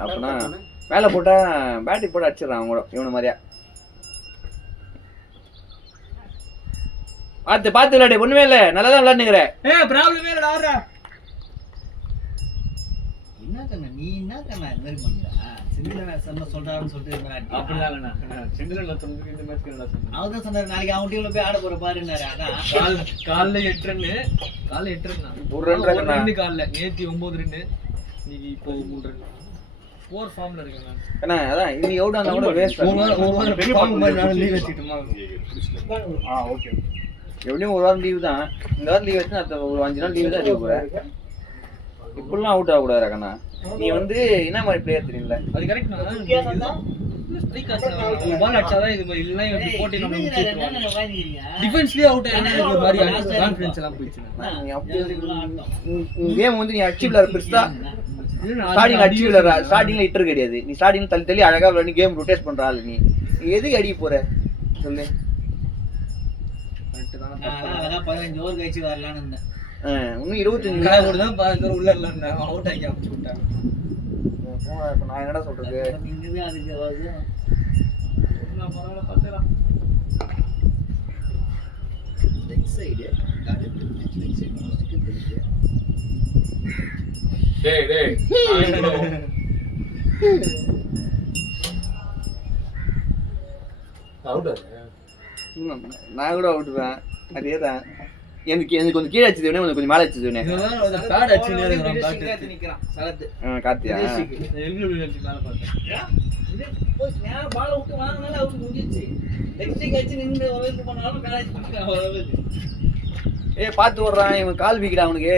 அப்பனா மேல போட்டா பேட்டிங் போட்டு அடிச்சிடறான் அவங்க இவன மாதிரியா. பார்த்து விளையாடு. ஒண்ணுமே இல்ல. நல்லா தான் விளையாடுங்கிற. ப்ராப்ளமே இல்ல. ஆடுறா. என்ன கண்ணா நீ என்ன கண்ணா இந்த மாதிரி பண்றா? சிந்திரன் சொன்ன சொல்றாருன்னு சொல்லிட்டு இருந்தாரு. அப்படிலாம் இல்ல. செந்திரன் சொன்னதுக்கு இந்த மேட்ச் நல்லா சொன்னான். அவர்தான் சொன்னாரு நாளைக்கு அவன் டீம்ல போய் ஆட போற பாருன்னாரு. அதான் காலைல 8 ரன். காலைல 8 ரன். ஒரு ரன் காலைல நேத்தி 9 ரன். இன்னைக்கு இப்போ 3 ரன். 4 ஃபார்ம்ல இருக்கேன் நான். அண்ணா அதான் இன்னைக்கு அவுட் ஆனா கூட வேஸ்ட். ஒரு வாரம் ஃபார்ம் மாதிரி நான் லீவ் வச்சிட்டுமா. ஓகே. எப்படியும் ஒரு வாரம் லீவ் தான். இந்த வாரம் லீவ் வச்சு நான் ஒரு 5 நாள் லீவ் தான் அடிக்க போறேன். இப்பெல்லாம் அவுட் ஆக கூடாது கண்ணா. நீ வந்து என்ன மாதிரி பிளேயர் தெரியல. அது கரெக்ட் தான். ஸ்ட்ரைக் ஆச்சா ஒரு பால் அடிச்சாதான் இது மாதிரி இல்ல இப்படி போட்டி நம்ம முடிச்சிடுவோம். டிஃபென்ஸ்லயே அவுட் ஆனா ஒரு மாதிரி கான்ஃபிடன்ஸ் எல்லாம் போயிடுச்சு. கேம் வந்து நீ அச்சீவ்லர் பெருசா ஸ்டார்டிங் அச்சீவ்லர் ஸ்டார்டிங்ல ஹிட்டர் கிடையாது. நீ ஸ்டார்டிங்ல தள்ளி தள்ளி அழகா விளையாடி கேம் ரொட்டேட் பண்ற ஆளு. நீ எதுக்கு அடிக்க போற சொல்லு. கரெக்ட் தான். நான் 15 ஓவர் கழிச்சு வரலாம்னு இருந்தேன். இன்னும் 25 காய் போடு தான் 15 உள்ள இல்ல அவுட் ஆகி அவுட் விட்டாங்க. நான் என்னடா சொல்றது. இங்க அதுக்கு வருது. நான் பரவாயில்ல பாத்துறேன். Leg side leg side mostly தெரியுது. டேய் அவுட். நான் கூட அவுட் தான். அதேதான். எனக்கு கொஞ்சம் கீழே அடிச்சது கொஞ்சம் மேலே அடிச்சது. இதெல்லாம் ஒரு பேட் அடிச்சு நேரறான் பேட் நிக்கறான் சரத். காத்தியா எல்பிடபிள்யூ மேல பார்த்தேன். இது போய் நேரா பால் விட்டு வாங்குனால அவுட் முடிஞ்சிச்சு. லெக் சைடு அடிச்சு நின்னு ஓவர் பண்ணாலும் மேட்ச் பண்ணிட்டான் வரவே. ஏய் பாத்து ஓடுறான் இவன். கால் வீக்குடா அவனுக்கு.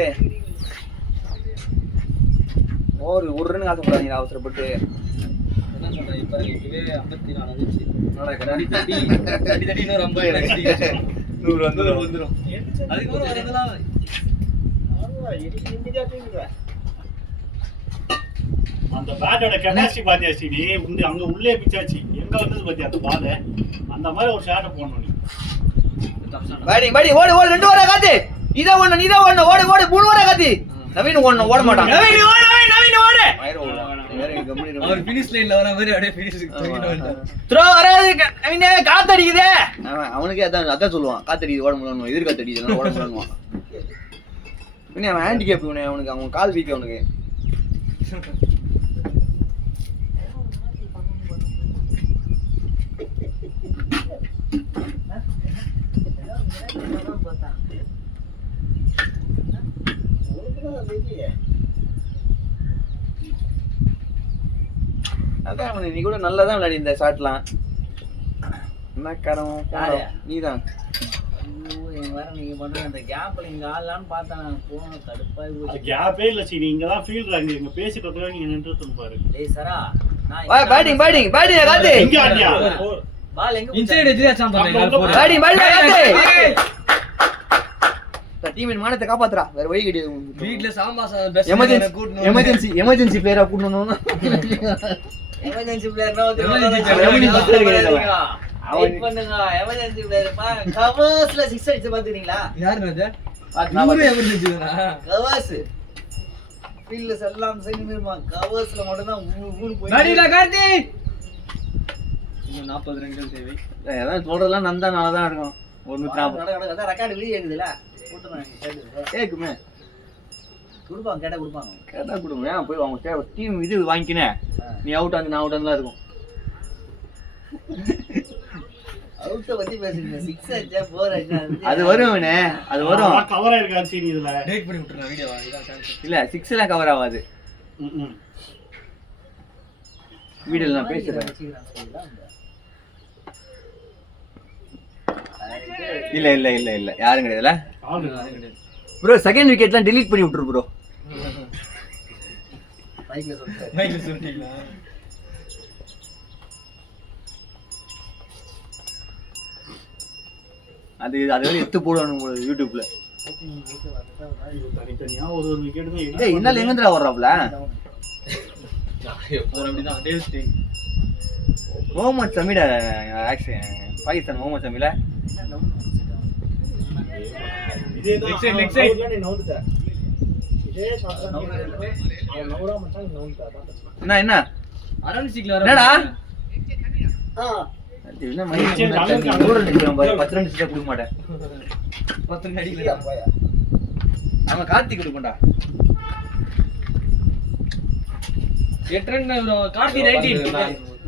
ஒரு ரன் ஆசைப்படுறாங்க அவசரப்பட்டு. என்ன சொல்றேன் இப்ப இதுவே 54 ஆச்சு. தடி இன்னொரு 50 அடிச்சு 100 வந்துரும். அதுக்கு ஒரு அதெல்லாம் அந்த பேட்டோட கெப்பாசிட்டி பாத்தியா ஸ்ரீ. வந்து அங்க உள்ளே பிச்சாச்சு. எங்க வந்தது பாத்தியா அந்த பால். அந்த மாதிரி ஒரு ஷாட் போடணும் நீ. பாடி ஓடு 2 ஓவரா காத்து. இத ஓடு ஓடு 3 ஓவரா காத்து. நவீன் ஓட மாட்டான். நவீன் ஓடு. அவர் ஃபினிஷ் லைன்ல வர மாதிரி அப்படியே ஃபினிஷ் தூக்கிட்டு வந்தார். த்ரோ வராது. நவீன் காத்து அடிக்குதே. அவனுக்கே அதான் சொல்லுவான். காத்து அடிக்குது ஓட முடியணும். எதிர் காத்து அடிக்குது ஓட முடியணும். அவன் ஹேண்டிகேப் அவனுக்கு. அவன் கால் வீக் அவனுக்கு. அதான் நீ கூட நல்லா தான் விளையாடி இந்த ஷாட்லாம். என்ன காரணம்? யாரு? நீதான். வேற நீங்க பண்ற அந்த கேப்ல இங்க ஆடலான்னு பார்த்தா நான் போன கடுப்பாய் அது போச்சு. கேப்பே இல்ல சீனி, இங்க தான் ஃபீல்ட் ராங்க இங்க பேசிட்டு இருக்கோம், நீங்க நின்னுட்டு பாரு. டேய் சரா நான் வா பேட்டிங் காத்து. எங்க ஆடியா? பால் எங்க இன்சைட் எதிராச்சாம் பாருங்க. பேட்டிங் காத்து. டீமின் மானத்தை காப்பாத்துறா, வேற வழி கிடையாது. வீட்ல சாம்பார் சாதம் பெஸ்ட் எமர்ஜென்சி பிளேயரா கூட்டணும். எமர்ஜென்சி பிளேயர்னா வந்து emergency player கிடையாது. வெயிட் பண்ணுங்க. எமர்ஜென்சி பிளேயர் பா கவர்ஸ்ல 6 அடிச்சு பாத்துறீங்களா? யாருங்க அது? நூறு எமர்ஜென்சி தானா? கவர்ஸ் ஃபீல்ட்ல எல்லாம் சைடு நிர்மா கவர்ஸ்ல மட்டும் தான் ஊரு போய் நடிலா கார்த்தி. இன்னும் 40 ரன்கள் தேவை. அதான் சொல்றதெல்லாம் நந்தா நல்லா தான் இருக்கும். 140 அதான் ரெக்கார்ட் வெளியே இருக்குதுல போட்டுறாங்க. கேக்குமே. கொடுப்பாங்க கேட்டா கொடுப்பாங்க. கேட்டா கொடுங்க. போய் அவங்க டீம் இது வாங்கிக்கினே. நீ அவுட் ஆந்து நான் அவுட் ஆந்துலாம் இருக்கும். அவுட்ட பத்தி பேசுறீங்க. 6 அடிச்சா 4 அடிச்சா அது வரும்னே, அது வரும். கவர் ஆயிருக்காரு சீனி இதுல. டேக் பண்ணி விட்டுறேன் வீடியோ. இதான் சான்ஸ். இல்ல 6 எல்லாம் கவர் ஆகாது. வீடியோல நான் பேசுறேன். இல்ல யாரும் கிடையாதுல ப்ரோ. செகண்ட் விக்கெட்லாம் delete பண்ணி விட்டுரு ப்ரோ. மைக்ல சொல்லிட்டீங்களா? அது வந்து எடுத்து போடுவானுங்க யூடியூப்ல. தனித்தனியா ஒரு விக்கெட் தான். டேய் இன்னால எங்கன்றா வர்றாப்ல? எப்பவும் அப்படிதான் டேல் ஸ்டிங். முகமது சமீடா ஆக்சுவலி பாகிஸ்தான் முகமது சமீல. இதேதான் லெக் சைடு நீ நவுந்துட்ட. இதே ஷாட் தான் அவன் நவுரா மச்சான் நவுந்துட்ட. என்ன அரௌண்ட் சிக்ல வர. என்னடா? என்ன என்ன மாதிரி 100 நிமிஷம் பாரு. 10 ரன் கொடுக்க மாட்டேன். 10 ரன் அடிக்கல. அவன் கார்த்திக் கொடுக்கண்டா. 8 ரன் கார்த்தி 19.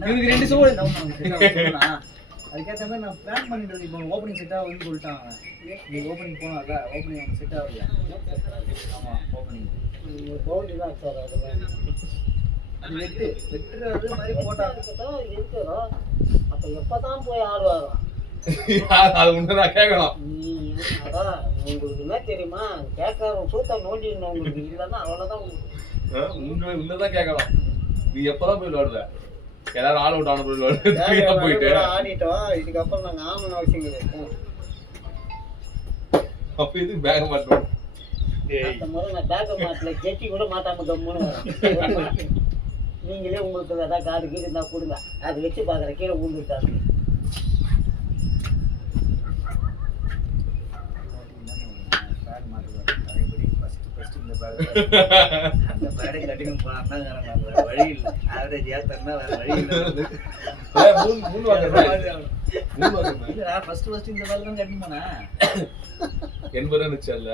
இவனுக்கு 2 சோல். அதுக்கேற்ற மாதிரி நான் பிளான் பண்ணிட்டு இருக்கேன். இப்போ ஓப்பனிங் செட் ஆகுதுன்னு சொல்லிட்டாங்க. நீ ஓப்பனிங் போனால ஓப்பனிங் அவங்க செட் ஆகலையா? ஆமா ஓப்பனிங் பவுண்டரி தான் சார். அது வெட்டுறது மாதிரி போட்டா இருக்கிறோம். அப்போ எப்போ தான் போய் ஆடுவாரோ? அது உண்மைதான் கேட்கணும். அதான் உங்களுக்கு என்ன தெரியுமா? கேட்கற சூத்தா நோண்டிடணும். உங்களுக்கு இல்லைன்னா அவ்வளோதான். உண்மைதான் கேட்கணும். நீ எப்பதான் போய் விளையாடுற? எல்லாரும் ஆல் அவுட் ஆன போயிட்டு ஆடிட்டோம். இதுக்கப்புறம் நாங்கள் ஆமன் அவசியம் கிடையாது. அப்ப இதுக்கு பேக மாட்டோம். அந்த முறை நான் பேக்க மாட்டல, ஜெட்டி கூட மாட்டாம கம்முன்னு வரேன். நீங்களே உங்களுக்கு ஏதாவது கார்டு கீழே இருந்தா கொடுங்க, அதை வச்சு பார்க்குற கீழே ஊந்துருக்காங்க. அந்த பேடை கட்டிங் போனா வழி இல்லை. ஆவரேஜ் ஏத்தனா வேற வழி இல்லை. ஃபர்ஸ்ட் இந்த வேலை தான் கட்டிங் போனா 80 ரன் வச்சல்ல.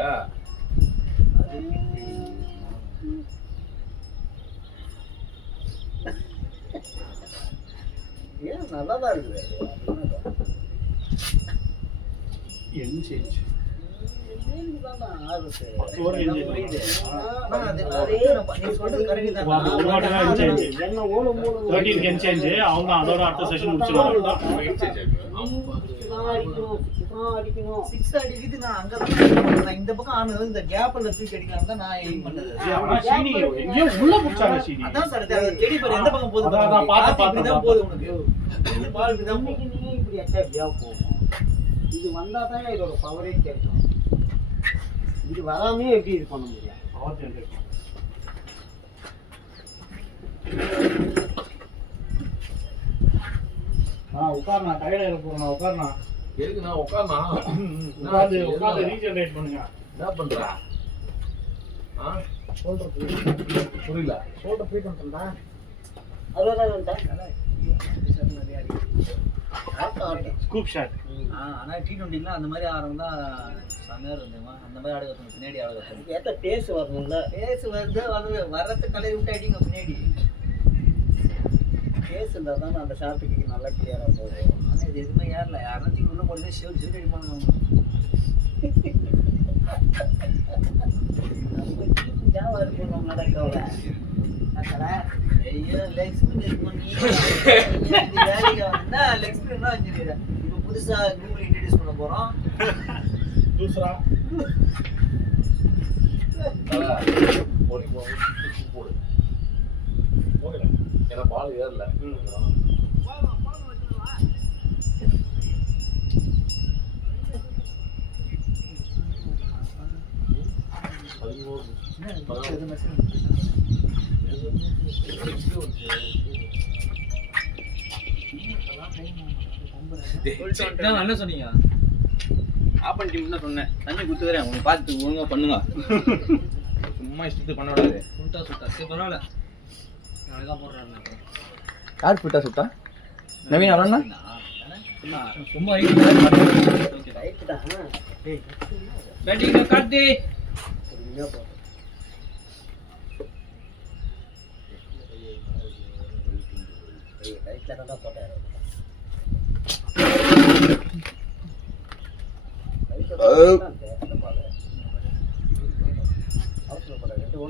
ஏன் நல்லா தான் இருக்குது. என்ன சேஞ்ச் இந்த பக்கம் ஆனது இந்த கேப்ல தூக்கி அடிக்கலாம் தான் நான் எய்ம் பண்ணது. உள்ள புடிச்சாங்க சீனி. அதான் சார் செடி பாரு எந்த பக்கம் போகுது. அதான் பார்த்து தான் போகுது உனக்கு. இந்த பால் இப்படி தான் போகும். இப்படி அச்சா கேப் போகும். இது வந்தா தான் இதோட பவரே கிடைக்கும். இது வராமே எப்படி இது பண்ண முடியும்? பவர் ஜெனரேட் உட்கார்னா டயர்டா இருக்க போறேன். உட்கார்னா எதுக்கு நான் உட்கார்னா உட்கார்ந்து ரீஜெனரேட் பண்ணுங்க. என்ன பண்றா? புரியல. ஷோல்டர் ஃப்ரீ பண்றேன்டா. அதான் ஸ்கூப் ஷாட். ஆனா T20லாம் அந்த மாதிரி ஆடுறவங்க தான் செமையா இருந்துமா. அந்த மாதிரி ஆடுறது பின்னாடி ஆடுறது ஏத்த பேஸ் வரணும்ல. பேஸ் வர்றது கலை விட்டு அடிங்க பின்னாடி. பேஸ் இருந்தா தான் அந்த ஷாட்டுக்கு நல்லா கிளியரா போகும். ஆனா இது எதுவுமே ஏறல. யாராச்சும் உள்ள போடுறதே ஷேட் அடிப்பாங்க அவங்க. ஜாவா இருக்கு நம்ம நடக்கல. அக்கடா ஐயோ லெக் ஸ்பின் இருக்கு நீ. இந்த வேலைக்கு வந்தா லெக் ஸ்பின் தான் வச்சிருக்கேன். இப்போ புதுசா கூகுள் இன்ட்ரோ듀ஸ் பண்ண போறோம். தூசரா போடு ஏன்னா பால் ஏறல. என்ன சொன்னீங்க? ஆப் பண்ணிட்டீங்கன்னு சொன்னேன். தண்ணி குடுத்துறேன். உங்க பார்த்து ஒழுங்கா பண்ணுங்க. சும்மா இஷ்டத்துக்கு பண்ண விடாது. சுட்டா சரி பரவாயில்ல. அழகா போடுறாங்க. யார் புட்டா சுட்டா? நவீன் அண்ணா சும்மா ஓகே ரைட் தான். ஏய் பேட்டிங் கார்த்தி. பொறுமையா போ. ரைட்ல தான் போட்டாரு.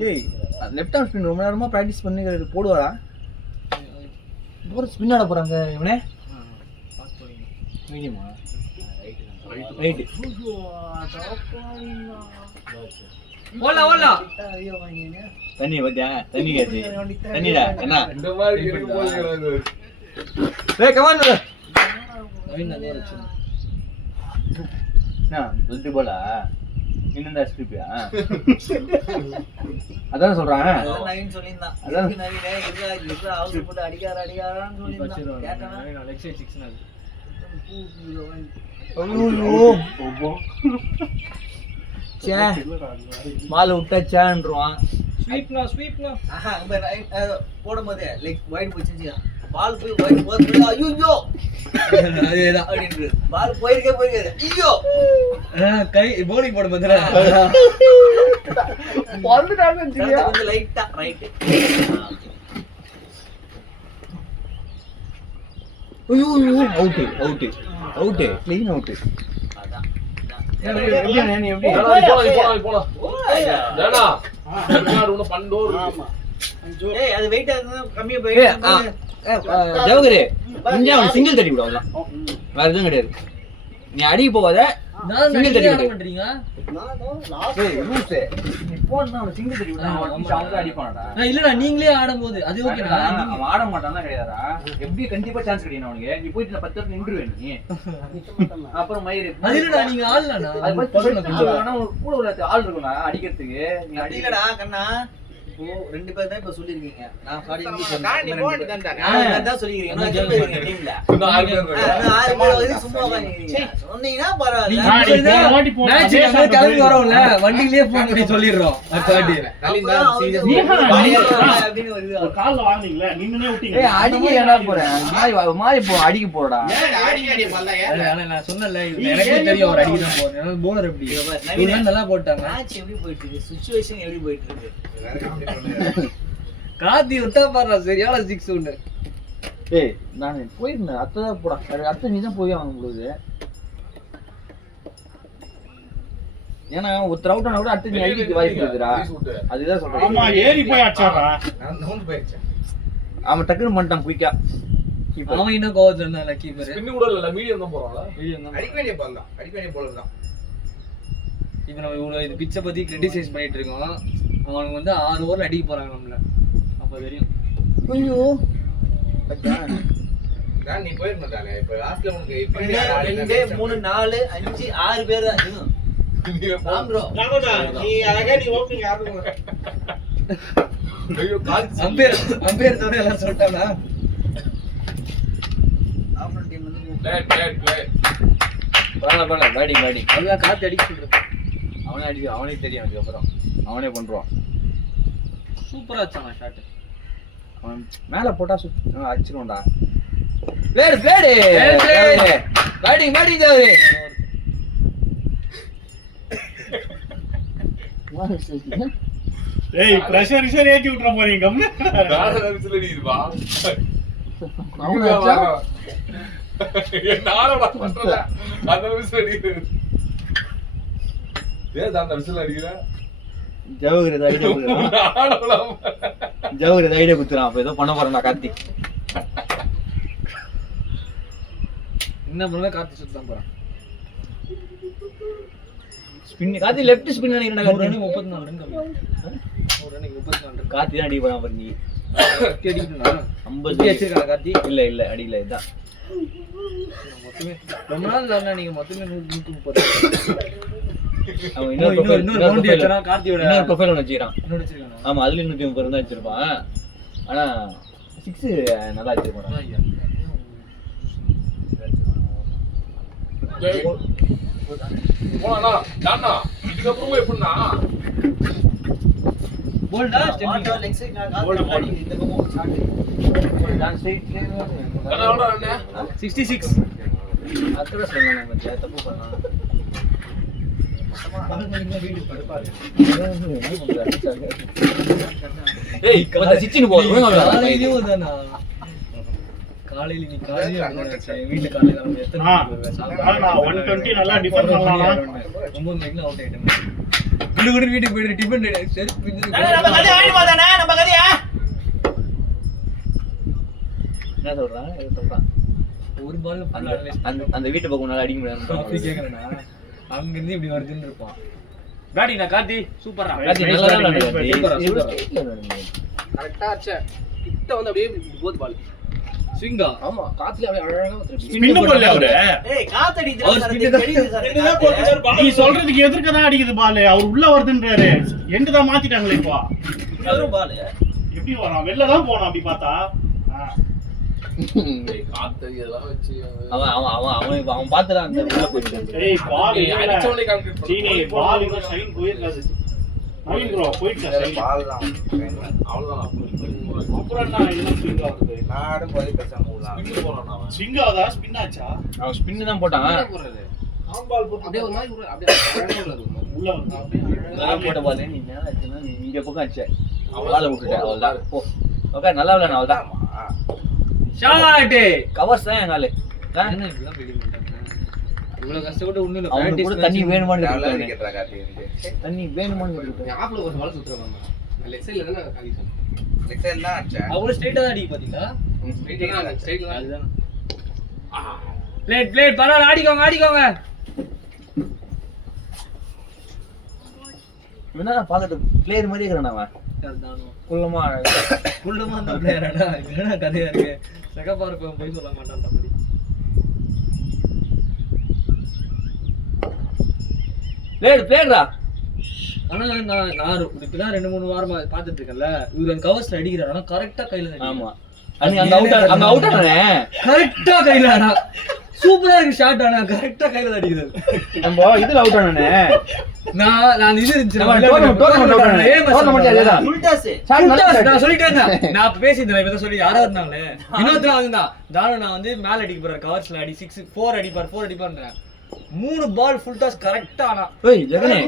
ஏய் லெஃப்ட் ஹேண்ட் ஸ்பின் ரொம்ப நேரமா பிராக்டிஸ் பண்ணிக்கிறது போடுவாரா? ஒரு ஸ்பின் ஆட போறாங்க இவனே. பாஸ் போறீங்க. மீடியமா? ரைட். ஓலா தண்ணி பாத்தியா? தண்ணி கேச்சு. தண்ணிடா என்ன? இந்த மாதிரி இருக்கு போல. ஏய் கம் ஆன். நவீன் நல்லா இருக்கு. நான் ரெண்டு போலா இன்னும் ஸ்ட்ரிப்பியா? அதான் சொல்றான். நவீன் சொல்லியிருந்தான். அதான் நவீனே இருக்கா அவுட் போட்டு அடிக்காரான்னு சொல்லியிருந்தான். கேட்டானா? நவீன் லெக் சைடு 6 நாள். மாலை விட்டாச்சான்றான். ஸ்வீப்லாம் ஆஹா போடும்போது லைக் வைட் போச்சு. பால் போய் வைட் போகுது. ஐயோ அதேதான் அப்படின்றது. பால் போயிருக்காது. ஐயோ கை bowling போட பத்தல. கொஞ்சம் லைட்டா ரைட். ஐயோ அவுட் க்ளீன் அவுட். எப்படி எப்படி போலாம். ஏனா யார் ஒண்ணு பண்ணோ. ஆமா ஏய் அது வெயிட் கம்மியா போய் ஜவகரே இங்க அவன் சிங்கிள் தட்டி விடு. அவ்வளவுதான், வேற எதுவும் கிடையாது. நீ அடிக்க போகாத, நான் சிங்கிள் தட்டி ஆட விடு. மாட்டீங்க. நீ போனா அவன் சிங்கிள் தட்டி விடு. அவன் அடிப்பானடா. நான் இல்லடா நீங்களே ஆடும்போது அது ஓகேடா. அவன் ஆட மாட்டானா கிடையாதுடா. எப்படி கண்டிப்பா சான்ஸ் கிடைக்கும் அவனுக்கு. நீ போயிட்டு 10 நிமிஷம் நின்றுவே நீ. அப்புறம் மயிறு அது இல்லடா நீங்க ஆடலடா. அது கூட ஒரு ஆள் இருக்கும்டா அடிக்கிறதுக்கு. நீ அடிக்கலடா கண்ணா. ஓ ரெண்டு பேர் தான் இப்ப சொல்லிருக்கீங்க. நான் சாரி இங்கிலீஷ் காண்டி போட்டு தான்டா. தான் சொல்லிருக்கீங்க. நான் சொல்லிருக்கீங்க டீம்ல. இன்னும் 6 பேர் இருக்காங்க. 6 பேர் வந்து சும்மா உட்கார்ந்திருக்கீங்க. சொன்னீங்கன்னா பரவாயில்ல. மேட்ச் நம்ம கிளம்பி வரோம்ல வண்டியிலேயே போன் பண்ணி சொல்லிடுறோம். அடுத்து கலிந்தா சீரியஸ். அப்படின்னு வருது. ஒரு கால்ல வாங்குனீங்களே நின்னுனே விட்டீங்க. ஏய் அடிக்க ஏடா போறேன். மாறி போ அடிக்க போறடா. அடி பல்ல நான் சொன்னல எனக்கே தெரியும் அவர் அடிக்க தான் போறேன். போலர் எப்படி இவங்க நல்லா போட்டாங்க. மேட்ச் எப்படி போயிட்டு இருக்கு? சிச்சுவேஷன் எப்படி போயிட்டு இருக்கு? காத்தி விட்டா பாரு சரியான 6 ஒன்னு. ஏய் நான் போயிருந்தேன். அத்ததான் போடா. அத்தை நீ தான் போய் வாங்க முடியுது. ஏன்னா ஒருத்தர் அவுட் ஆனா கூட அடுத்து நீ அடிக்க வாய்ப்பு இருக்குடா. அதுதான் சொல்றேன். ஆமா ஏறி போய் அடிச்சாடா. நான் நோந்து போயிச்சேன். அவன் டக்குனு பண்ணிட்டான் குயிக்கா. அவன் இன்னும் கோவத்துல இருந்தான்ல கீப்பர். ஸ்பின் கூட இல்ல மீடியம் தான் போறான்ல. அடிக்க வேண்டிய பால் தான். அடிக்க வேண்டிய பால் தான். இப்போ நம்ம இவ்வளவு இது பிச்சை பத்தி கிரிட்டிசைஸ் பண்ணிட்டு இருக்கோம். அவனுக்கு வந்து 6 ஓவர்ல அடிக்க போறாங்க நம்மள. அப்ப தெரியும். ஐயோ நான் நீ போயிருந்தானே. இப்ப லாஸ்ட்ல உனக்கு இப்ப 2 3 4 5 6 பேர் தான் இன்னும். ப்ரோ நீ அழகா நீ ஓப்பனிங் ஆடுங்க. ஐயோ கால் அம்பேர் தவிர எல்லாம் சொல்லிட்டானா? ஆப்போனன்ட் டீம் வந்து பிளே பரவாயில்ல பேட்டிங் அதுதான் காத்து அடிக்க சொல்றது. அவனே தெரியும். அதுக்கப்புறம் அவனே பண்றான். சூப்பரா வச்சான் ஷாட். அவன் மேல போட்டா அடிச்சிருவான்டா. பிளேடு பேட்டிங் தேவை. ஏய் பிரஷர் ஏத்தி விட்டுற போறீங்க கம்முனு. நாலு விசில் அடிக்குதுப்பா. நானோட பண்றல அந்த விசில் அடிக்குது. ஏன் அந்த விசில் அடிக்குற? ஜவுகிரத ஐடியா குத்துறான். அப்ப ஏதோ பண்ண போறேன் கார்த்தி. என்ன பண்ணல கார்த்தி சுத்தம் போறான். ஸ்பின் கார்த்தி லெஃப்ட் ஸ்பின் நினைக்கிறேன். 34 ரன் கம்மி. ஒரு ரன்னுக்கு 34 ரன். கார்த்தி தான் அடி போறான் பாரு. நீ அடிக்கணும்னா 50 வச்சிருக்காங்க கார்த்தி. இல்ல அடியில இதான் மொத்தமே ரொம்ப நாள் இல்ல. நீங்க மொத்தமே 130. அவன் இன்னொரு பவுண்டரி வச்சறான். கார்த்தியோட இன்னொரு ப்ரொஃபைல் ஒன்னு வச்சிரான். இன்னொரு வச்சிருக்காங்க. ஆமா அதுல 130 இருந்தா வச்சிருப்பான். ஆனா 6 நல்லா வச்சிருப்பான். போனா டானா இதுக்கு அப்புறம் எப்படின்னா போல்டா ஆட்டோ லெக் சைடு நான் கால் பண்ணி இந்த பக்கம் ஷாட் நான் ஸ்ட்ரைட்ல எவ்வளவு அண்ணே 66. அக்கற சொன்னாங்க மச்சான் தப்பு பண்ணா. ஏய் கத சிச்சினு போ. காலையிலயும் தானா? காலையில நீ காலையில வீட்டுல காலையில வந்து எத்தனை நான் 120 நல்லா டிஃபெண்ட் பண்ணலாம். 9 மணிக்கு அவுட் ஆயிட்டேன். குடு வீட்டுக்கு போயிட்டு டிஃபன் சரி பிஞ்சு. நம்ம கதைய வாங்கி போதானே நம்ம கதைய. என்ன சொல்றான்? ஒரு பால்ல அந்த வீட்டு பக்கம் நல்லா அடிக்க முடியாது. அப்படி கேக்குறேனா? அங்க இருந்து இப்படி வருதுன்னு இருப்பான். பேட்டிங் நான் கார்த்தி சூப்பரா. கார்த்தி நல்லா விளையாடுறாரு. கரெக்ட்டா அச்ச. கிட்ட வந்து அப்படியே போது பால். ஸ்விங்கா. ஆமா காத்துல அப்படியே அழகா திருப்பி. ஸ்பின் போடல அவரு. ஏய் காத்தடிக்குது தெரியுது. நீ சொல்றதுக்கு எதிர்க்க தான் அடிக்குது பால். அவர் உள்ள வருதுன்றாரு. எண்ட் தான் மாத்திட்டாங்களே இப்போ. இன்னொரு பால் எப்படி வரான்? வெளில தான் போறான் அப்படி பார்த்தா. காத்து இதெல்லாம் வச்சு அவன் பாத்துறான் அந்த உள்ள போயிட்டு. ஏய் பால் அடிச்சோனே கான்கிரீட் சீனி பால் இன்னும் ஷைன் போயிருக்காது. நவீன் ப்ரோ போயிடுச்சா ஷைன்? பால் தான் அவ்வளவுதான். அப்புறம் என்ன இன்னும் ஸ்விங் ஆகுது? நாடும் போய் பேசாம உள்ளான். ஸ்பின் போறான் அவன். ஸ்விங் ஆகுதா ஸ்பின் ஆச்சா? அவன் ஸ்பின் தான் போட்டான். ஆன் பால் போட்டு அப்படியே ஒரு மாதிரி அப்படியே உள்ள வந்து நான் போட்ட பால் நீ மேல அடிச்சனா நீ இங்க பக்கம் அடிச்ச. பால விட்டுட்ட அவ்வளவுதான். போ. ஓகே நல்லா விளையாடு அவ்வளவுதான். ஷாட். கவர்ஸ் தான் எங்கால. என்ன இப்படி பேடி பண்ணிட்டாங்க? இவ்வளவு கஷ்டப்பட்டு ஒண்ணு இல்ல. அவனுக்கு கூட தண்ணி வேணுமான்னு நல்லா கேக்குறானே. கேட்றா கார்த்தி. தண்ணி வேணுமான்னு கேக்குறான். ஆப்ல ஒரு பால் சுத்துறாங்க. லெக் சைடுல தான காலிசன். லெக் சைடு தான் அடிச்சா. அவங்க ஸ்ட்ரைட்டா தான் அடிக்கு பாத்தீங்களா? ஸ்ட்ரைட்டா தான் அதுதான். பிளேட் பரவாயில்ல ஆடிக்கோங்க. என்ன பாத்துட்டு பிளேயர் மாதிரி இருக்கறானே அவன். குள்ளமா அந்த பிளேயரடா. என்னடா கதையா இருக்கு. செகப்பார் போய் சொல்ல மாட்டான் தம்பி. பிளேயர்டா. ஆனா நான் இப்பதான் 2-3 வாரமா பாத்துட்டு இருக்கேன்ல. இவரு கவர்ஸ்ல அடிக்கிறாரு. ஆனா கரெக்ட்டா கையில அடிக்கிறாரு. ஆமா. அங்க அவுட் ஆனே. கரெக்ட்டா கையில ஆனா சூப்பரா இருக்கு ஷாட். ஆனா கரெக்ட்டா கையில அடிக்கிறாரு. நம்ம இதுல அவுட் ஆனே. நான் இது இருந்துச்சு. நான் சொல்லிட்டேன். நான் பேசிட்டேன். இப்ப சொல்லி யாரா இருந்தாங்களே. இன்னொருத்தர் அதுதான். தானு நான் வந்து மேல அடிக்க போறேன். கவர்ஸ்ல அடி 4 அடிப்பான்றேன். 3 பால் ஃபுல் டாஸ் கரெக்ட்டா ஆனா. ஏய் ஜெகனே.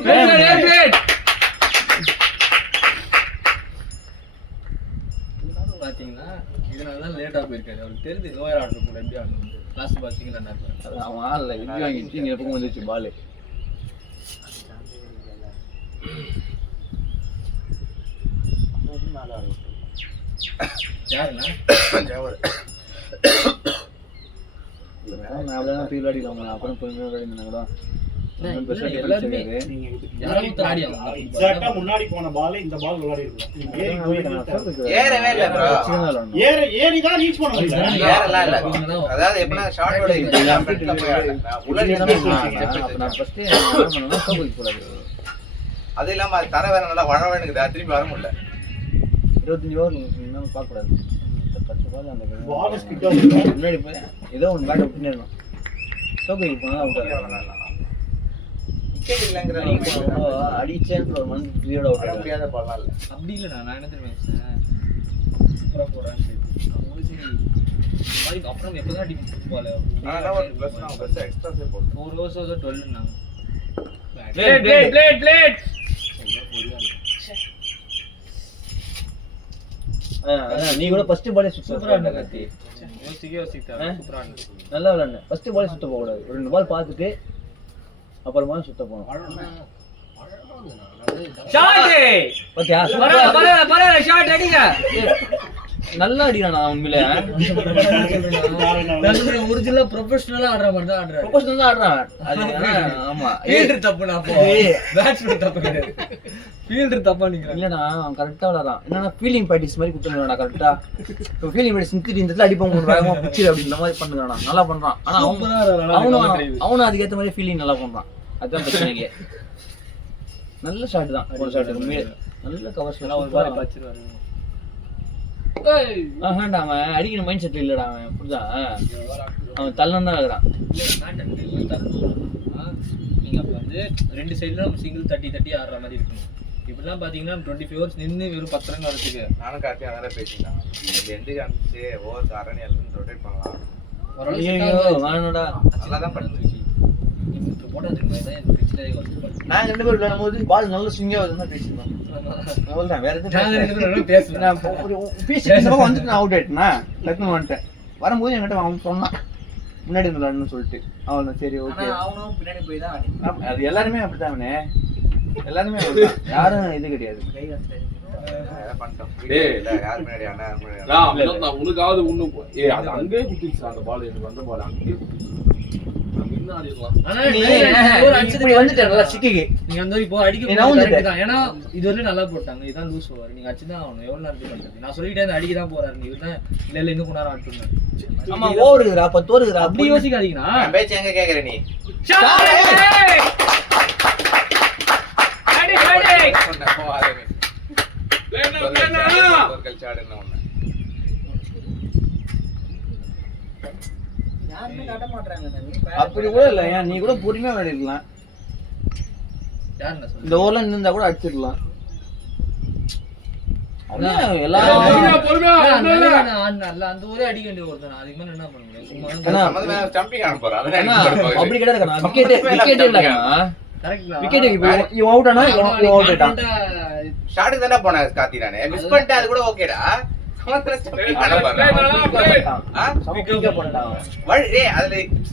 பாத்தீங்களா? இதனால தான் லேட்டா போயிருக்காரு. அவருக்கு தெரிஞ்சு லோயர் ஆர்டர் போட எப்படி ஆடணும். லாஸ்ட் பால் சிங்கிள் ரன் ஆடுறாரு. அவன் ஆளல இது வாங்கிச்சு நீ பக்கம் வந்துச்சு பால். யாருன்னா? நான் அப்படியே ஃபீல் அடிக்கலாம். அப்புறம் கொஞ்சம் விளையாடினா கூட எல்லாருமே யாரும் ஆடியாங்க. எக்ஸாக்ட்டா முன்னாடி போன பால் இந்த பால் விளையாடி இருக்கு. ஏறவே இல்ல bro. ஏறி தான் ரீச் பண்ண முடியல. ஏறல இல்ல. அதாவது எப்பனா ஷாட்டோட இப்படிலாம் ஃப்ரண்ட்ல போய் உள்ளடி நான் ஃபர்ஸ்ட் என்ன பண்ணனும் சோபைக்கு போறாரு. அது இல்லாம அது தர வேற நல்லா வழவழனுக்குதா திருப்பி வர முடியல. 25 ஓவர் இன்னும் பார்க்க கூடாது. 10 பால் அந்த பால் ஸ்கிட் ஆகுது. முன்னாடி போய் ஏதோ ஒன்னு பேட் அவுட் பண்ணிரணும். சோபைக்கு போனா அவுட் ஆகலாம். விக்கெட் இல்லங்கற அடிச்சேன்ற ஒரு மந்த் ஃப்ரீயோட அவுட் ஆக முடியாத பால் இல்ல. அப்படி இல்லடா. நான் என்ன தெரியுமா சூப்பரா போறான்னு சொல்லி. அவங்க சரி அப்புறம் எப்பதான் அடிப்போம் பால் ஆனா ஒரு ப்ளஸ் நான் ப்ளஸ் எக்ஸ்ட்ரா சே போடு 4 ஓவர்ஸ் 12 நாங்க பிளேட் நீ கூட ஃபர்ஸ்ட் பாலே சூப்பரா இருந்த கத்தி யோசிக்க சூப்பரா இருந்த நல்லா விளையாடு. ஃபர்ஸ்ட் பாலே சுத்த போக கூடாது. 2 பால் பார்த்துட்டு அப்புறமா சுத்த போகணும். பாத்தியா ஷாட் அடிங்க நல்லா அடிக்கிறானா உண்மையில. ஒரிஜினலா ப்ரொஃபஷனலா ஆடுற மாதிரி தான் ஆடுறாரு. ப்ரொபோஷனல் தான் ஆடுறான். அது ஆமா ஃபீல்டர் தப்புனா அப்போ பேட்ஸ்மேன் தப்பு கிடையாது. ஃபீல்டர் தப்பா நிக்கிறான். இல்லடா அவன் கரெக்டா விளையாடுறான். என்னன்னா ஃபீலிங் பிராக்டிஸ் மாதிரி கொடுத்துறானா கரெக்டா. இப்போ ஃபீலிங் பிராக்டிஸ் நிக்கிட்டு இந்த இடத்துல அடிப்போம் ஒரு வேகமா பிச்சிரு அப்படின்ற மாதிரி பண்ணுறானா. நல்லா பண்றான். ஆனா அவனும் அதுக்கேற்ற மாதிரி ஃபீலிங் நல்லா பண்றான். அதுதான் பிரச்சனையே. நல்ல ஷாட் தான். ஒரு ஷாட் உண்மையிலே நல்ல கவர் ஷாட். ஒரு பால் பாச்சிருவாரு. ஆஹாண்டா அவன் அடிக்கிற மைண்ட் செட் இல்லடா அவன். புரியுதா? அவன் தள்ளம் தான் இருக்கிறான். நீங்க அப்ப வந்து ரெண்டு சைடுல நம்ம சிங்கிள் தட்டி ஆடுற மாதிரி இருக்கணும். இப்படிலாம் பாத்தீங்கன்னா 25 ஓவர்ஸ் நின்று வெறும் 10 ரன் வரதுக்கு நானும் கார்த்தியும் அதெல்லாம் பேசிட்டான். இது எண்டுக்கு அனுப்பிச்சு ஓவர் அரணி எல்லாம் ரொட்டேட் பண்ணலாம். வேணடா நல்லா தான் பண்ணுச்சு. நாங்க 2 பேரும் விளையாடும் போது பால் நல்ல ஸ்விங்கா வந்து பேசிருந்தோம். அவ்வளவுதான். வேற எதுவும் பேசலாம். வந்துட்டு நான் அவுட் ஆயிட்டேன்னா டக்குன்னு வந்துட்டேன். வரும்போது என்கிட்ட அவன் சொன்னான் முன்னாடி விளையாடணும்னு சொல்லிட்டு. அவன் சரி ஓகே. அவனும் பின்னாடி போய் தான் அது எல்லாருமே அப்படித்தான். அவனே எல்லாருமே யாரும் இது கிடையாது. உனக்காவது அது அங்கே குத்திச்சு அந்த பால். எனக்கு வந்த பால் அங்கே நல்லா போட்டாங்க. இதான் லூஸ் ஓவர். நீங்க அடிச்சுதான் ஆகணும். எவ்வளவு நேரத்துக்கு பண்றது? நான் சொல்லிட்டேன் அடிக்கதான் போறாரு. இவர்தான் இல்ல இன்னும் கொஞ்ச நேரம் ஆட்டுங்க. ஆமா ஓவர் இருக்குடா 10 ஓவர் இருக்குடா. அப்படி யோசிக்காதீங்கண்ணா. பேச்சு எங்க கேக்குற நீ? அப்படி கூட இல்ல. ஏன் நீ கூட பொறுமையா விளையாடிருக்கலாம். இந்த ஓவர்ல இருந்தா கூட அடிச்சிடலாம். அப்படி கிடையாது. ஷாட்டுக்கு தானே போனேன் கார்த்தி. நானே மிஸ் பண்ணிட்டேன். அது கூட ஓகேடா.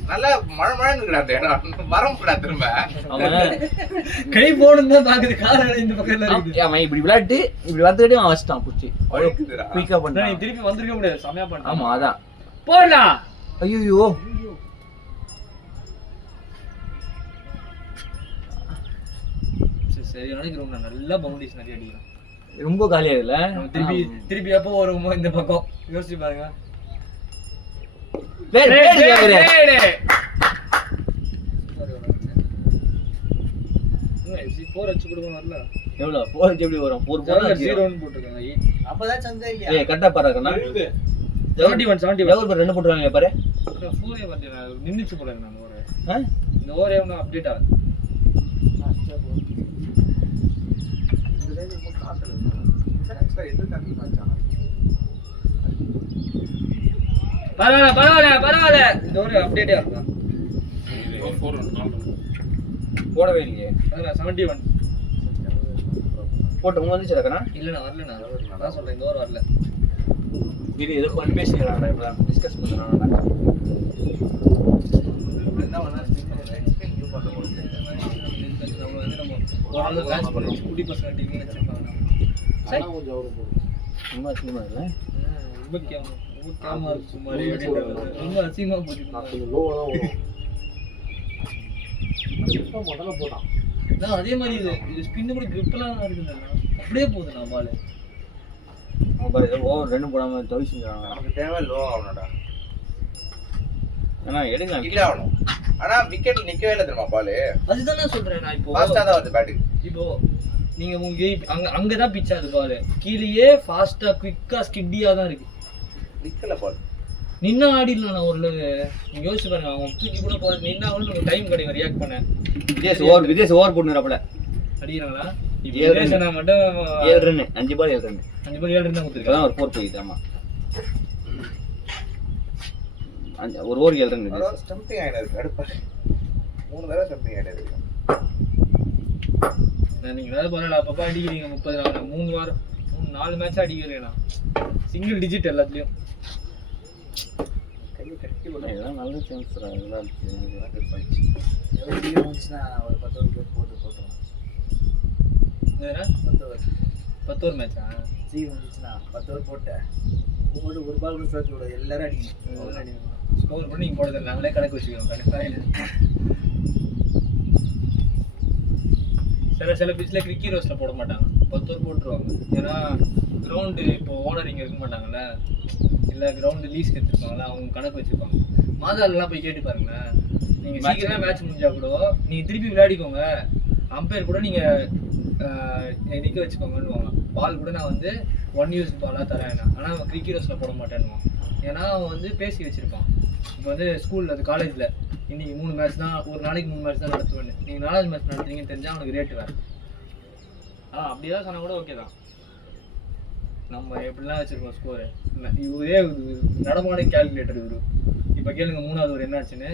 நல்லா திரும்ப கை போடுன்னு பாக்குது. காரணம் இந்த பக்கம் இப்படி விளையாட்டு இப்படி வந்துட்டு அவன் வச்சிட்டான் புடிச்சு. திருப்பி வந்திருக்க முடியாது. செமையா பண்ண. ஆமா அதான் போடா. ஐயோ சரி நினைக்கிறோம். நல்லா பவுண்டரிஸ் நிறைய அடிக்கலாம். ரொம்ப காலியா இல்ல. திருப்பி எப்போ வருமோ இந்த பக்கம் யோசிச்சு பாருங்க. எவ்வளவு 4 எப்படி வரும்? 4 போனா 0 ன்னு போட்டுருக்காங்க. அப்பதான் சந்தே இல்லையா? ஏய் கரெக்ட்டா பாருங்கண்ணா. 71 எவ்வளவு 2 போட்டுறாங்க பாரு. ஃபோரே வரல. நின்னுச்சு போல நான் ஓவர். இந்த ஓவர் ஏவன அப்டேட் ஆகுது. பரவாயில்ல. இந்த ஒரு அப்டேட்டே ஆகுதா? போடவே இல்லையே. 71 போட்டு உங்க வந்துச்சு இருக்கனா? இல்ல நான் வரல. நான் சொல்றேன் இந்த ஓவர் வரல. இது ஏதோ பண்ணி பேசிக்கறானே. இப்ப டிஸ்கஸ் பண்றானே. என்ன பண்ணா நியூ பண்ண போறோம். நம்ம வந்து நம்ம ஒரு ஆளு மேட்ச் பண்ணி குடி பசங்க டீம் நினைச்சிருக்காங்க. சரி கொஞ்சம் அவரு போடு. சும்மா இல்ல. ரொம்ப கேமா சும்மா ரொம்ப அசிங்கமா போடுறாங்க. லோவா தான் வரும். அது முதல்ல போடான். நான் அதே மாதிரி இது ஸ்பின் கூட கிரிப்லாம் இருக்குங்க. அப்படியே போகுது நான் பால். பாரு ஓவர் 2 போடாம தவிச்சுங்கறாங்க. நமக்கு தேவை லோ ஆவணும்டா. انا எடுங்க கில் ஆவணும். ஆனா விக்கெட் நிக்கவே இல்ல தெரியுமா பால். அதுதான் நான் சொல்றேன். நான் இப்போ ஃபாஸ்டா தான் வருது பேட். இப்போ நீங்க உங்க அங்க தான் பிட்ச் ஆகுது பால். கீழயே ஃபாஸ்டா குயிக்கா ஸ்கிட்டியா தான் இருக்கு. நிக்கல பால். நின்னா ஆடிடலாம். நான் ஒரு நீங்க யோசிச்சு பாருங்க. அவன் தூக்கி கூட போறது நின்னா அவனுக்கு டைம் கிடைக்கும் ரியாக்ட் பண்ண. விதேஷ் ஓவர் போடுறாப்ல. அடிறாங்களா? விதேஷனா மட்டும் 7 ரன் 5 பால் 7 ரன் 5 பால் 7 ரன் தான் கொடுத்திருக்கான். ஒரு 4 போயிட்டு. ஆமா ஒரு ஓவர் 7 ரன் அதாவது ஸ்டம்பிங் ஆயிடுது அடுப்பாரு 3 தடவை ஸ்டம்பிங் ஆயிடுது நீங்க வேற போறல அப்பப்ப அடிக்கிறீங்க 30 3 வாரம் 4 மேட்ச் அடிக்கிறீங்களா சிங்கிள் டிஜிட் எல்லாத்துலயும் கையை கட்டி இதெல்லாம் நல்ல சான்ஸ் இதெல்லாம் இருந்துச்சு. எவ்வளவு சீக்கிரம் வந்துச்சுன்னா ஒரு 10 ஓவர் போட்டுருவோம். என்னடா 10 ஓவர் மேட்சா சீக்கிரம் வந்துச்சுன்னா 10 ஓவர் போட்டேன் ஒரு பால் கூட சேர்த்து விட எல்லாரும் அடிக்கணும். ஸ்கோர் பண்ணி நீங்க போடுறது நாங்களே கணக்கு வச்சுக்கிறோம் கணக்கா இல்லை. சில பிச்சில் கிரிக்கெட் ரோஸ்ட்டில் போட மாட்டாங்க 10 ஓவர் போட்டுருவாங்க. ஏன்னா கிரவுண்டு இப்போ ஓனர் இங்கே இருக்க மாட்டாங்கல்ல, இல்லை கிரவுண்டு லீஸ்க்கு எடுத்துருப்பாங்கல்ல, அவங்க கணக்கு வச்சுருப்பாங்க. மாதாலெலாம் போய் கேட்டு பாருங்களேன், நீங்கள் சீக்கிரமே மேட்ச் முடிஞ்சா கூட நீங்கள் திருப்பி விளையாடிக்கோங்க, அம்பையர் கூட நீங்கள் நிற்க வச்சுக்கோங்கன்னுவாங்க. பால் கூட நான் வந்து 1 யூஸ் பாலாக தரேன், ஆனால் அவன் கிரிக்கெட் ரோஸ்ட்டில் போட மாட்டேன்னுவான். ஏன்னா அவன் வந்து பேசி வச்சுருப்பான். இப்போ வந்து ஸ்கூலில் அது காலேஜில் இன்னைக்கு 3 மேட்ச் தான், ஒரு நாளைக்கு 3 மேட்ச் தான் நடத்துவேன்னு. நீங்கள் 4வது மேட்ச் நடத்துறீங்கன்னு தெரிஞ்சால் அவனுக்கு ரேட்டு வேறு. அப்படி தான் சொன்னால் கூட ஓகே தான். நம்ம எப்படிலாம் வச்சுருக்கோம் ஸ்கோரு, இவரே நடமாட கேல்குலேட்டர் இவரு. இப்போ கேளுங்க 3வது ஒரு என்ன ஆச்சுன்னு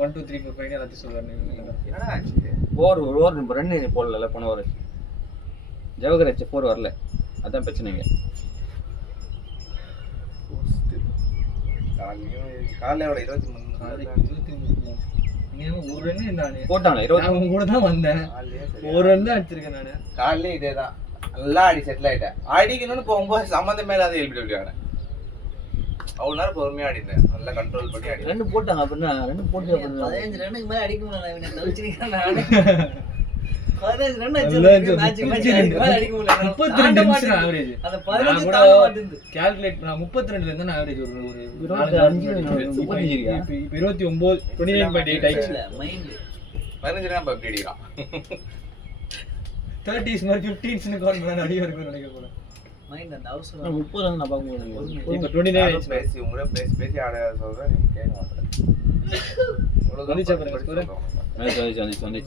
1 2 3 4 5 எல்லாத்தையும் சொல்லுவார். என்னடா ஆச்சு ஓவர் ரன் போடல போன ஓவர் ஜவஹர் ஆச்சு 4 வரல, அதான் பிரச்சனைங்க. காலையோட 23 ஒரு ரன் நான் போட்டாங்களா 20 அவங்க கூட தான் வந்தேன், ஒரு ரன் தான் அடிச்சிருக்கேன் நான். காலையிலே இதே தான் நல்லா அடி செட்டில் ஆயிட்டேன். அடிக்கணும்னு போகும்போது சம்மந்தமே இல்லாத எல்பிடபிள்யூ ஆனேன். அவ்வளோ நேரம் பொறுமையாக அடிந்தேன், நல்லா கண்ட்ரோல் பண்ணி அடி. 2 போட்டாங்க அப்படின்னா 2 போட்டு 15 ரன்னுக்கு மேல அடிக்க முடியல. இவனை தவிச்சிருக்கேன் நானு. 15 ரன் அடிச்சிருக்கேன் மேட்ச் மேல அடிக்க முடியல. 32 நிமிஷம் ஆவரேஜ். அந்த 15 தாண்ட மாட்டேங்குது. கால்குலேட் நான் 32ல இருந்து நான் ஆவரேஜ் ஒரு 35 இப்போ 29 29.8 ஆயிடுச்சு. மைண்ட் 15 ரன் அப்படி அடிக்கிறான். 30s மாதிரி 15s னு கவுண்ட் பண்ண அடி வரைக்கும் நினைக்க போறேன். மைண்ட் அந்த அவசரம் 30 ரன் நான் பார்க்க முடியும். இப்போ 29 ஆயிடுச்சு. பேசி உங்களே பேசி ஆட சொல்றேன், நீங்க கேட்க மாட்டேன். வந்துச்சா பாருங்க ஸ்கோர். வந்துச்சு 71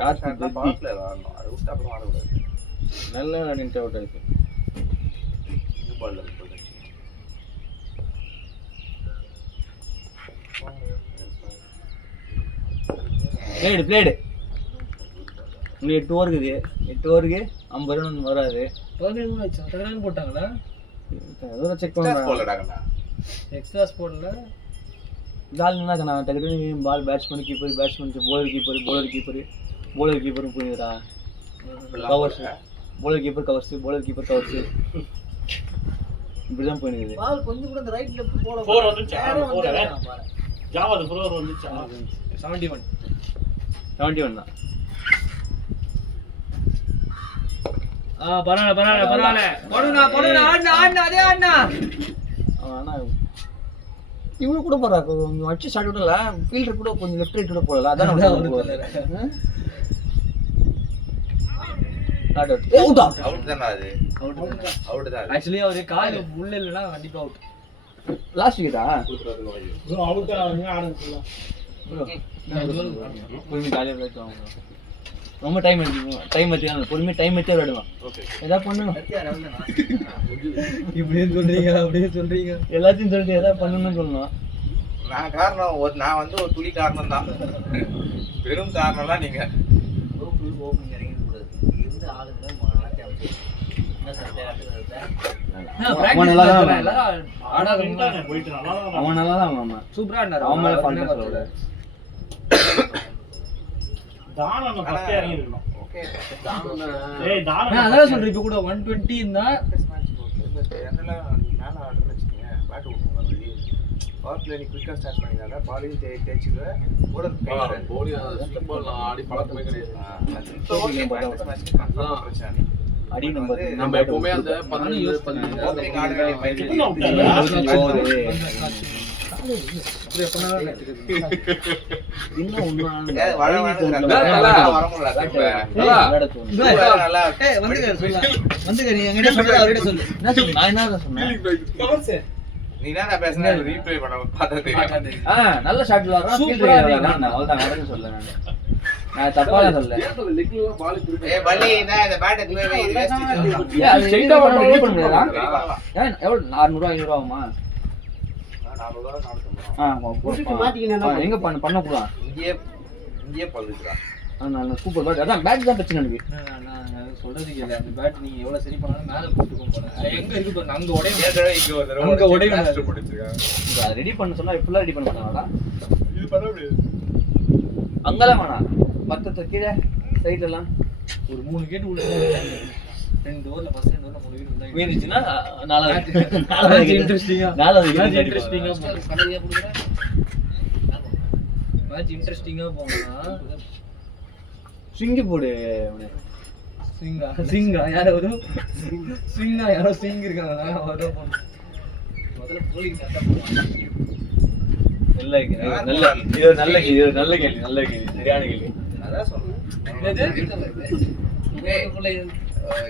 கார்த்திக் பால்ல ஆடணும், அது விட்டு அப்புறம் ஆடக்கூடாது. நல்ல நின்று அவுட் ஆயிடுச்சு. இந்த பால்ல போயிடுச்சு. பிளேடு உங்களுக்கு 8 ஓவர் இருக்குது. 8 ஓவருக்கு 50 ரன் வராது. 15 ஆயிடுச்சு. 10 ரன் போட்டாங்களா? அதெல்லாம் செக் ஸ்டாஸ் பண்ணுறேன். போலடாங்கண்ணா. எக்ஸ்ட்ரா ஸ்போர்ட்ல பால் என்ன நான் டக்கு ball batsman keeper batsman bowler keeper புரியுதுடா. கவர்ஸ் bowler கீப்பர் கவர்ஸ் இப்படிதான் போயிடுது. பால் கொஞ்சம் கூட அந்த ரைட் லெஃப்ட் போல 4 வந்துச்சு. 4 ஜாவா அது 4 வந்துச்சு. 71 தான். பரவாயில்ல போடுனா அதே ஆடுனா. ஆனா இவரு கூட போறா வச்சு ஷாட் விடல, ஃபீல்டர் கூட கொஞ்சம் லெஃப்ட் ரைட் கூட போடல. அதான் அவுட் தானா அது? அவுட் தான். ஆக்சுவலி அவரு கால் உள்ள இல்லனா கண்டிப்பா அவுட். லாஸ்ட் விக்கெட்டா? ப்ரோ அவுட் ஆடுங்க. பொறுமையா காலையில விளையாடுவாங்க. ரொம்ப டைம் எடுத்துக்காங்க. பொறுமையா டைம் எடுத்து விளையாடுவான். ஏதாவது பண்ணணும். இப்படியே சொல்றீங்க அப்படியே சொல்றீங்க. எல்லாத்தையும் சொல்லிட்டு ஏதாவது பண்ணணும்னு சொல்லணும். நான் வந்து ஒரு துளி காரணம் தான், பெரும் காரணம்லாம் நீங்க. ஓப்பனிங் இறங்கி கூடாது. இருந்த ஆளுங்களை மாத்தி அவுட். என்ன அவன் நல்லா தான் எல்லாரும் ஆடாதவங்க போயிட்டு நல்லா தான் அவன் நல்லா தான் ஆமா சூப்பரா ஆடுனாரு. அவன் மேல ஃபால்ட் சொல்லல. தானம் ஃபர்ஸ்ட் இறங்கி இருக்கணும். ஓகே ஏய் தானம் நான் அதான் சொல்றேன். இப்போ கூட 120 இருந்தா டெஸ்ட் மேட்ச் போகுது. என்னல மேல ஆர்டர் வச்சிருக்கீங்க, பேட் விட்டுங்க வெளிய. பவர் பிளே நீ குயிக்கா ஸ்டார்ட் பண்ணினால பாலிங் தேய்ச்சிடுற போலர் கையில போலி ஸ்லிப் பால் ஆடி பழக்கமே கிடையாது. பிரச்சனை அடி நம்பர் நம்ம எப்பவுமே அந்த 15 ஓப்பனிங் ஆட வேண்டிய மைண்ட் இன்னும் ஒண்ணு வர நீ என்ன பேசுன ரீப்ளே பண்ண பார்த்தா தெரியும். நல்ல ஷாட் விளையாடுறான். சூப்பரா விளையாடுறான். அவ்வளவுதான் வேற சொல்ல நான். நான் தப்பால சொல்லல. ஏய் பள்ளி நான் இந்த பேட் எடுத்து போய் இது வேஸ்ட் ஏன் அது ஸ்ட்ரைட்டா பண்ண ரெடி பண்ண முடியாதா? ஏன் எவ்வளவு 600 500 ஆகுமா? 400 450 எங்க பண்ண போலாம்? இங்கே பல்லுடா. நான் சூப்பர் பேட். அதான் பேட் தான் பிரச்சனை எனக்கு. நான் சொல்றது கேளு, அந்த பேட் நீங்க எவ்வளவு சரி பண்ணாலும் மேல போட்டுக்கோங்க போறேன். எங்க இருக்கு பாருங்க, அங்க உடையும். ஏதோ இங்க ஒரு தடவை அங்க உடையும் பிளாஸ்டர் போட்டுச்சிருக்காங்க. இத ரெடி பண்ண சொன்னா ஃபுல்லா ரெடி பண்ண மாட்டாங்களா? இது பண்ண முடியாது. அங்கலாம் வேணாம். பத்தத்த கீழே சைடுல எல்லாம் ஒரு 3 கேட் உள்ள 2 டோர்ல ஃபர்ஸ்ட் 2 டோர்ல 3 கேட் உள்ள மீறிச்சுனா நாலாவது இன்ட்ரஸ்டிங்கா நாலாவது இன்ட்ரஸ்டிங்கா கடையா குடுக்குறேன். மேட்ச் இன்ட்ரஸ்டிங்கா போனா ஸ்விங் போடு. சிங்கா யாரோ ஒரு சிங்கா யாரோ சிங் இருக்காங்க. அவரோ முதல்ல போலிங் கரெக்டா போடுவாங்க. நல்ல இது நல்ல கேள்வி சரியான கேள்வி. அதான் சொல்றேன்.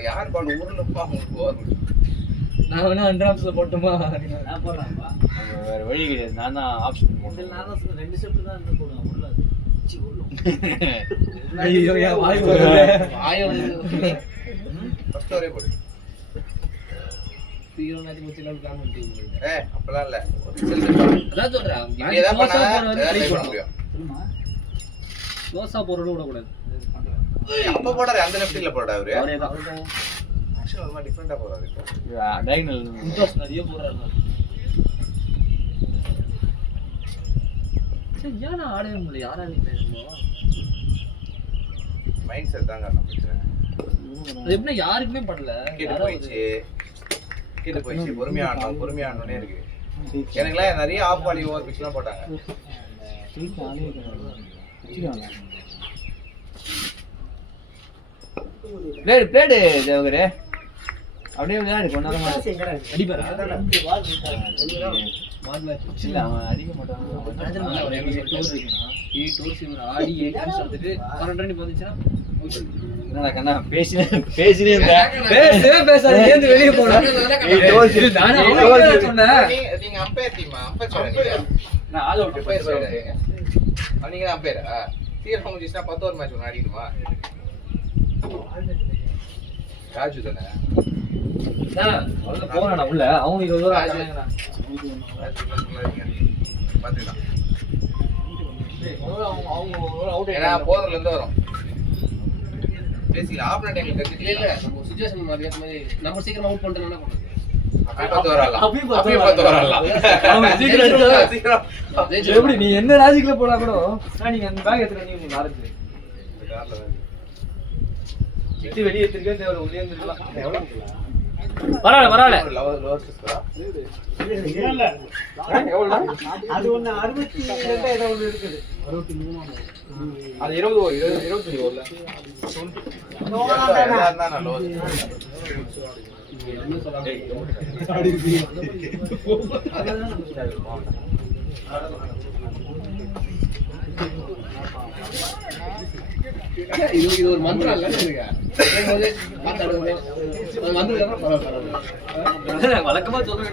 யார் பால் ஊர்ல போவாங்க. நான் வேணா அண்ட்ராப்ஸ்ல போட்டுமா? நான் போடுறேன்ப்பா. வேற வழி கிடையாது. நான் தான் ஆப்ஷன் போடுறேன். நான் தான் 2 ஸ்டெப் தான் இருந்து போடுவேன். உள்ள ஐயோ யா வாய் வருது. வாய் வந்து ஃபர்ஸ்ட் ஒரே போடு. சீக்கிரம் மேட்ச் முடிச்சலாம் பிளான் பண்ணிட்டீங்க. ஏய் அப்பலாம் இல்ல. ஒரு ரிசல்ட் அதான் சொல்றேன். இங்க ஏதாவது பண்ணா ட்ரை பண்ண முடியும். க்ளோஸா போறத விட கூடாது. அப்ப போடாரு அந்த லெஃப்ட்ல போடா அவரு. அவரேதான். ஆக்சுவலா ரொம்ப டிஃபரெண்டா போறாரு இப்போ. டயகனல் இன்ட்ரஸ்ட் நிறைய போறாரு. சரி ஏன் ஆடவே முடியல? யாராலையும் பேசணும். மைண்ட் செட் தாங்க நம்ம பிரச்சனை. அது எப்படின்னா யாருக்குமே படல. கேட்டு போயிடுச்சு பொறுமையானே இருக்கு. எனக்குலாம் நிறைய ஆஃப் பாலி ஓவர் பிக்ஸ்லாம் போட்டாங்க. பிளேடு தேவகரே அப்படியே விளையாடு கொண்டாடமா அடிப்பாரா? இல்ல அவன் அடிக்க மாட்டான். ஆடி 8 நிமிஷம் எடுத்துட்டு 12 ரன் வந்துச்சுன்னா என்னடா கண்ணா பேசினே இருந்தேன். பேசாத ஏந்து வெளிய போறேன். சொன்னேன் நீங்க அம்பையர் டீமா? அம்பையர் சொல்லுங்க. நான் ஆல் அவுட் அம்பையர் சொல்லுங்க. நீங்க தான் அம்பையரா? சீக்கிரம் முடிச்சினா 10 ஓவர் மேட்ச் ஒன்னு ஆடிடுமா? ராஜு தானே. போறானா உள்ள? அவங்க 20 ஓவர் ஆடுறாங்கடா. பாத்துக்கலாம். ஏன்னா போதர்ல இருந்து வரும். பேசிக்கலாம். ஆப்னட் எங்களுக்கு தெரிஞ்சு இல்ல. நம்ம சிச்சுவேஷன் மாதிரி நம்ம சீக்கிரம் அவுட் பண்றேன்னா எப்படி நீ என்ன ராஜிக்குள்ள போனா கூட நீங்க அந்த பேக் எடுத்துட்டு நீங்க நாரது எட்டி வெளியே எடுத்துக்க தேவல உள்ளே இருந்திருக்கலாம். பரவாயில்ல இல்ல அது ஒண்ணு 62 ஏதோ ஒண்ணு இருக்குது. 63 அது 20 ஓவர்ல இது ஒரு மந்திரம் இல்ல வழக்கமா சொல்ல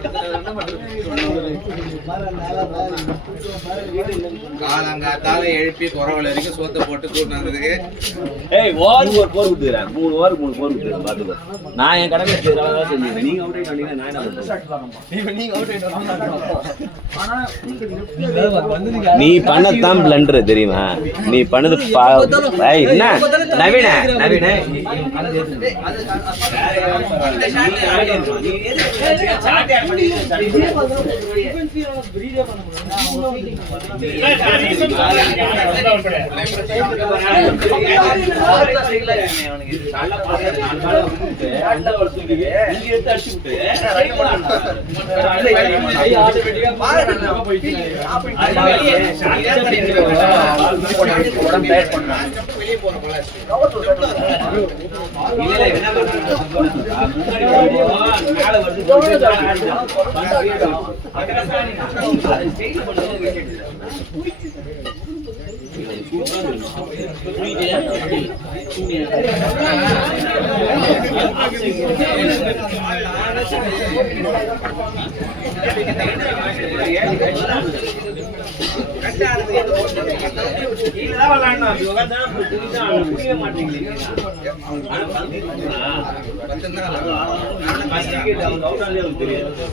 காலங்காத்தால எழுப்பி குறவல வரைக்கும் சோத்தை போட்டு கூட்டினதுக்கு ஓவர் போர் கொடுத்துறேன் 3 ஓவர் 3 போர் கொடுத்துறேன் பாத்துக்கோ. நான் என் கடமை செஞ்சேன். நீங்க அவுட் ஆயிட்டீங்க நான் என்ன பண்றேன்? நீ பண்ணதான் பிளண்டர் தெரியுமா? நீ பண்ணது என்ன நவீன தெரியாது.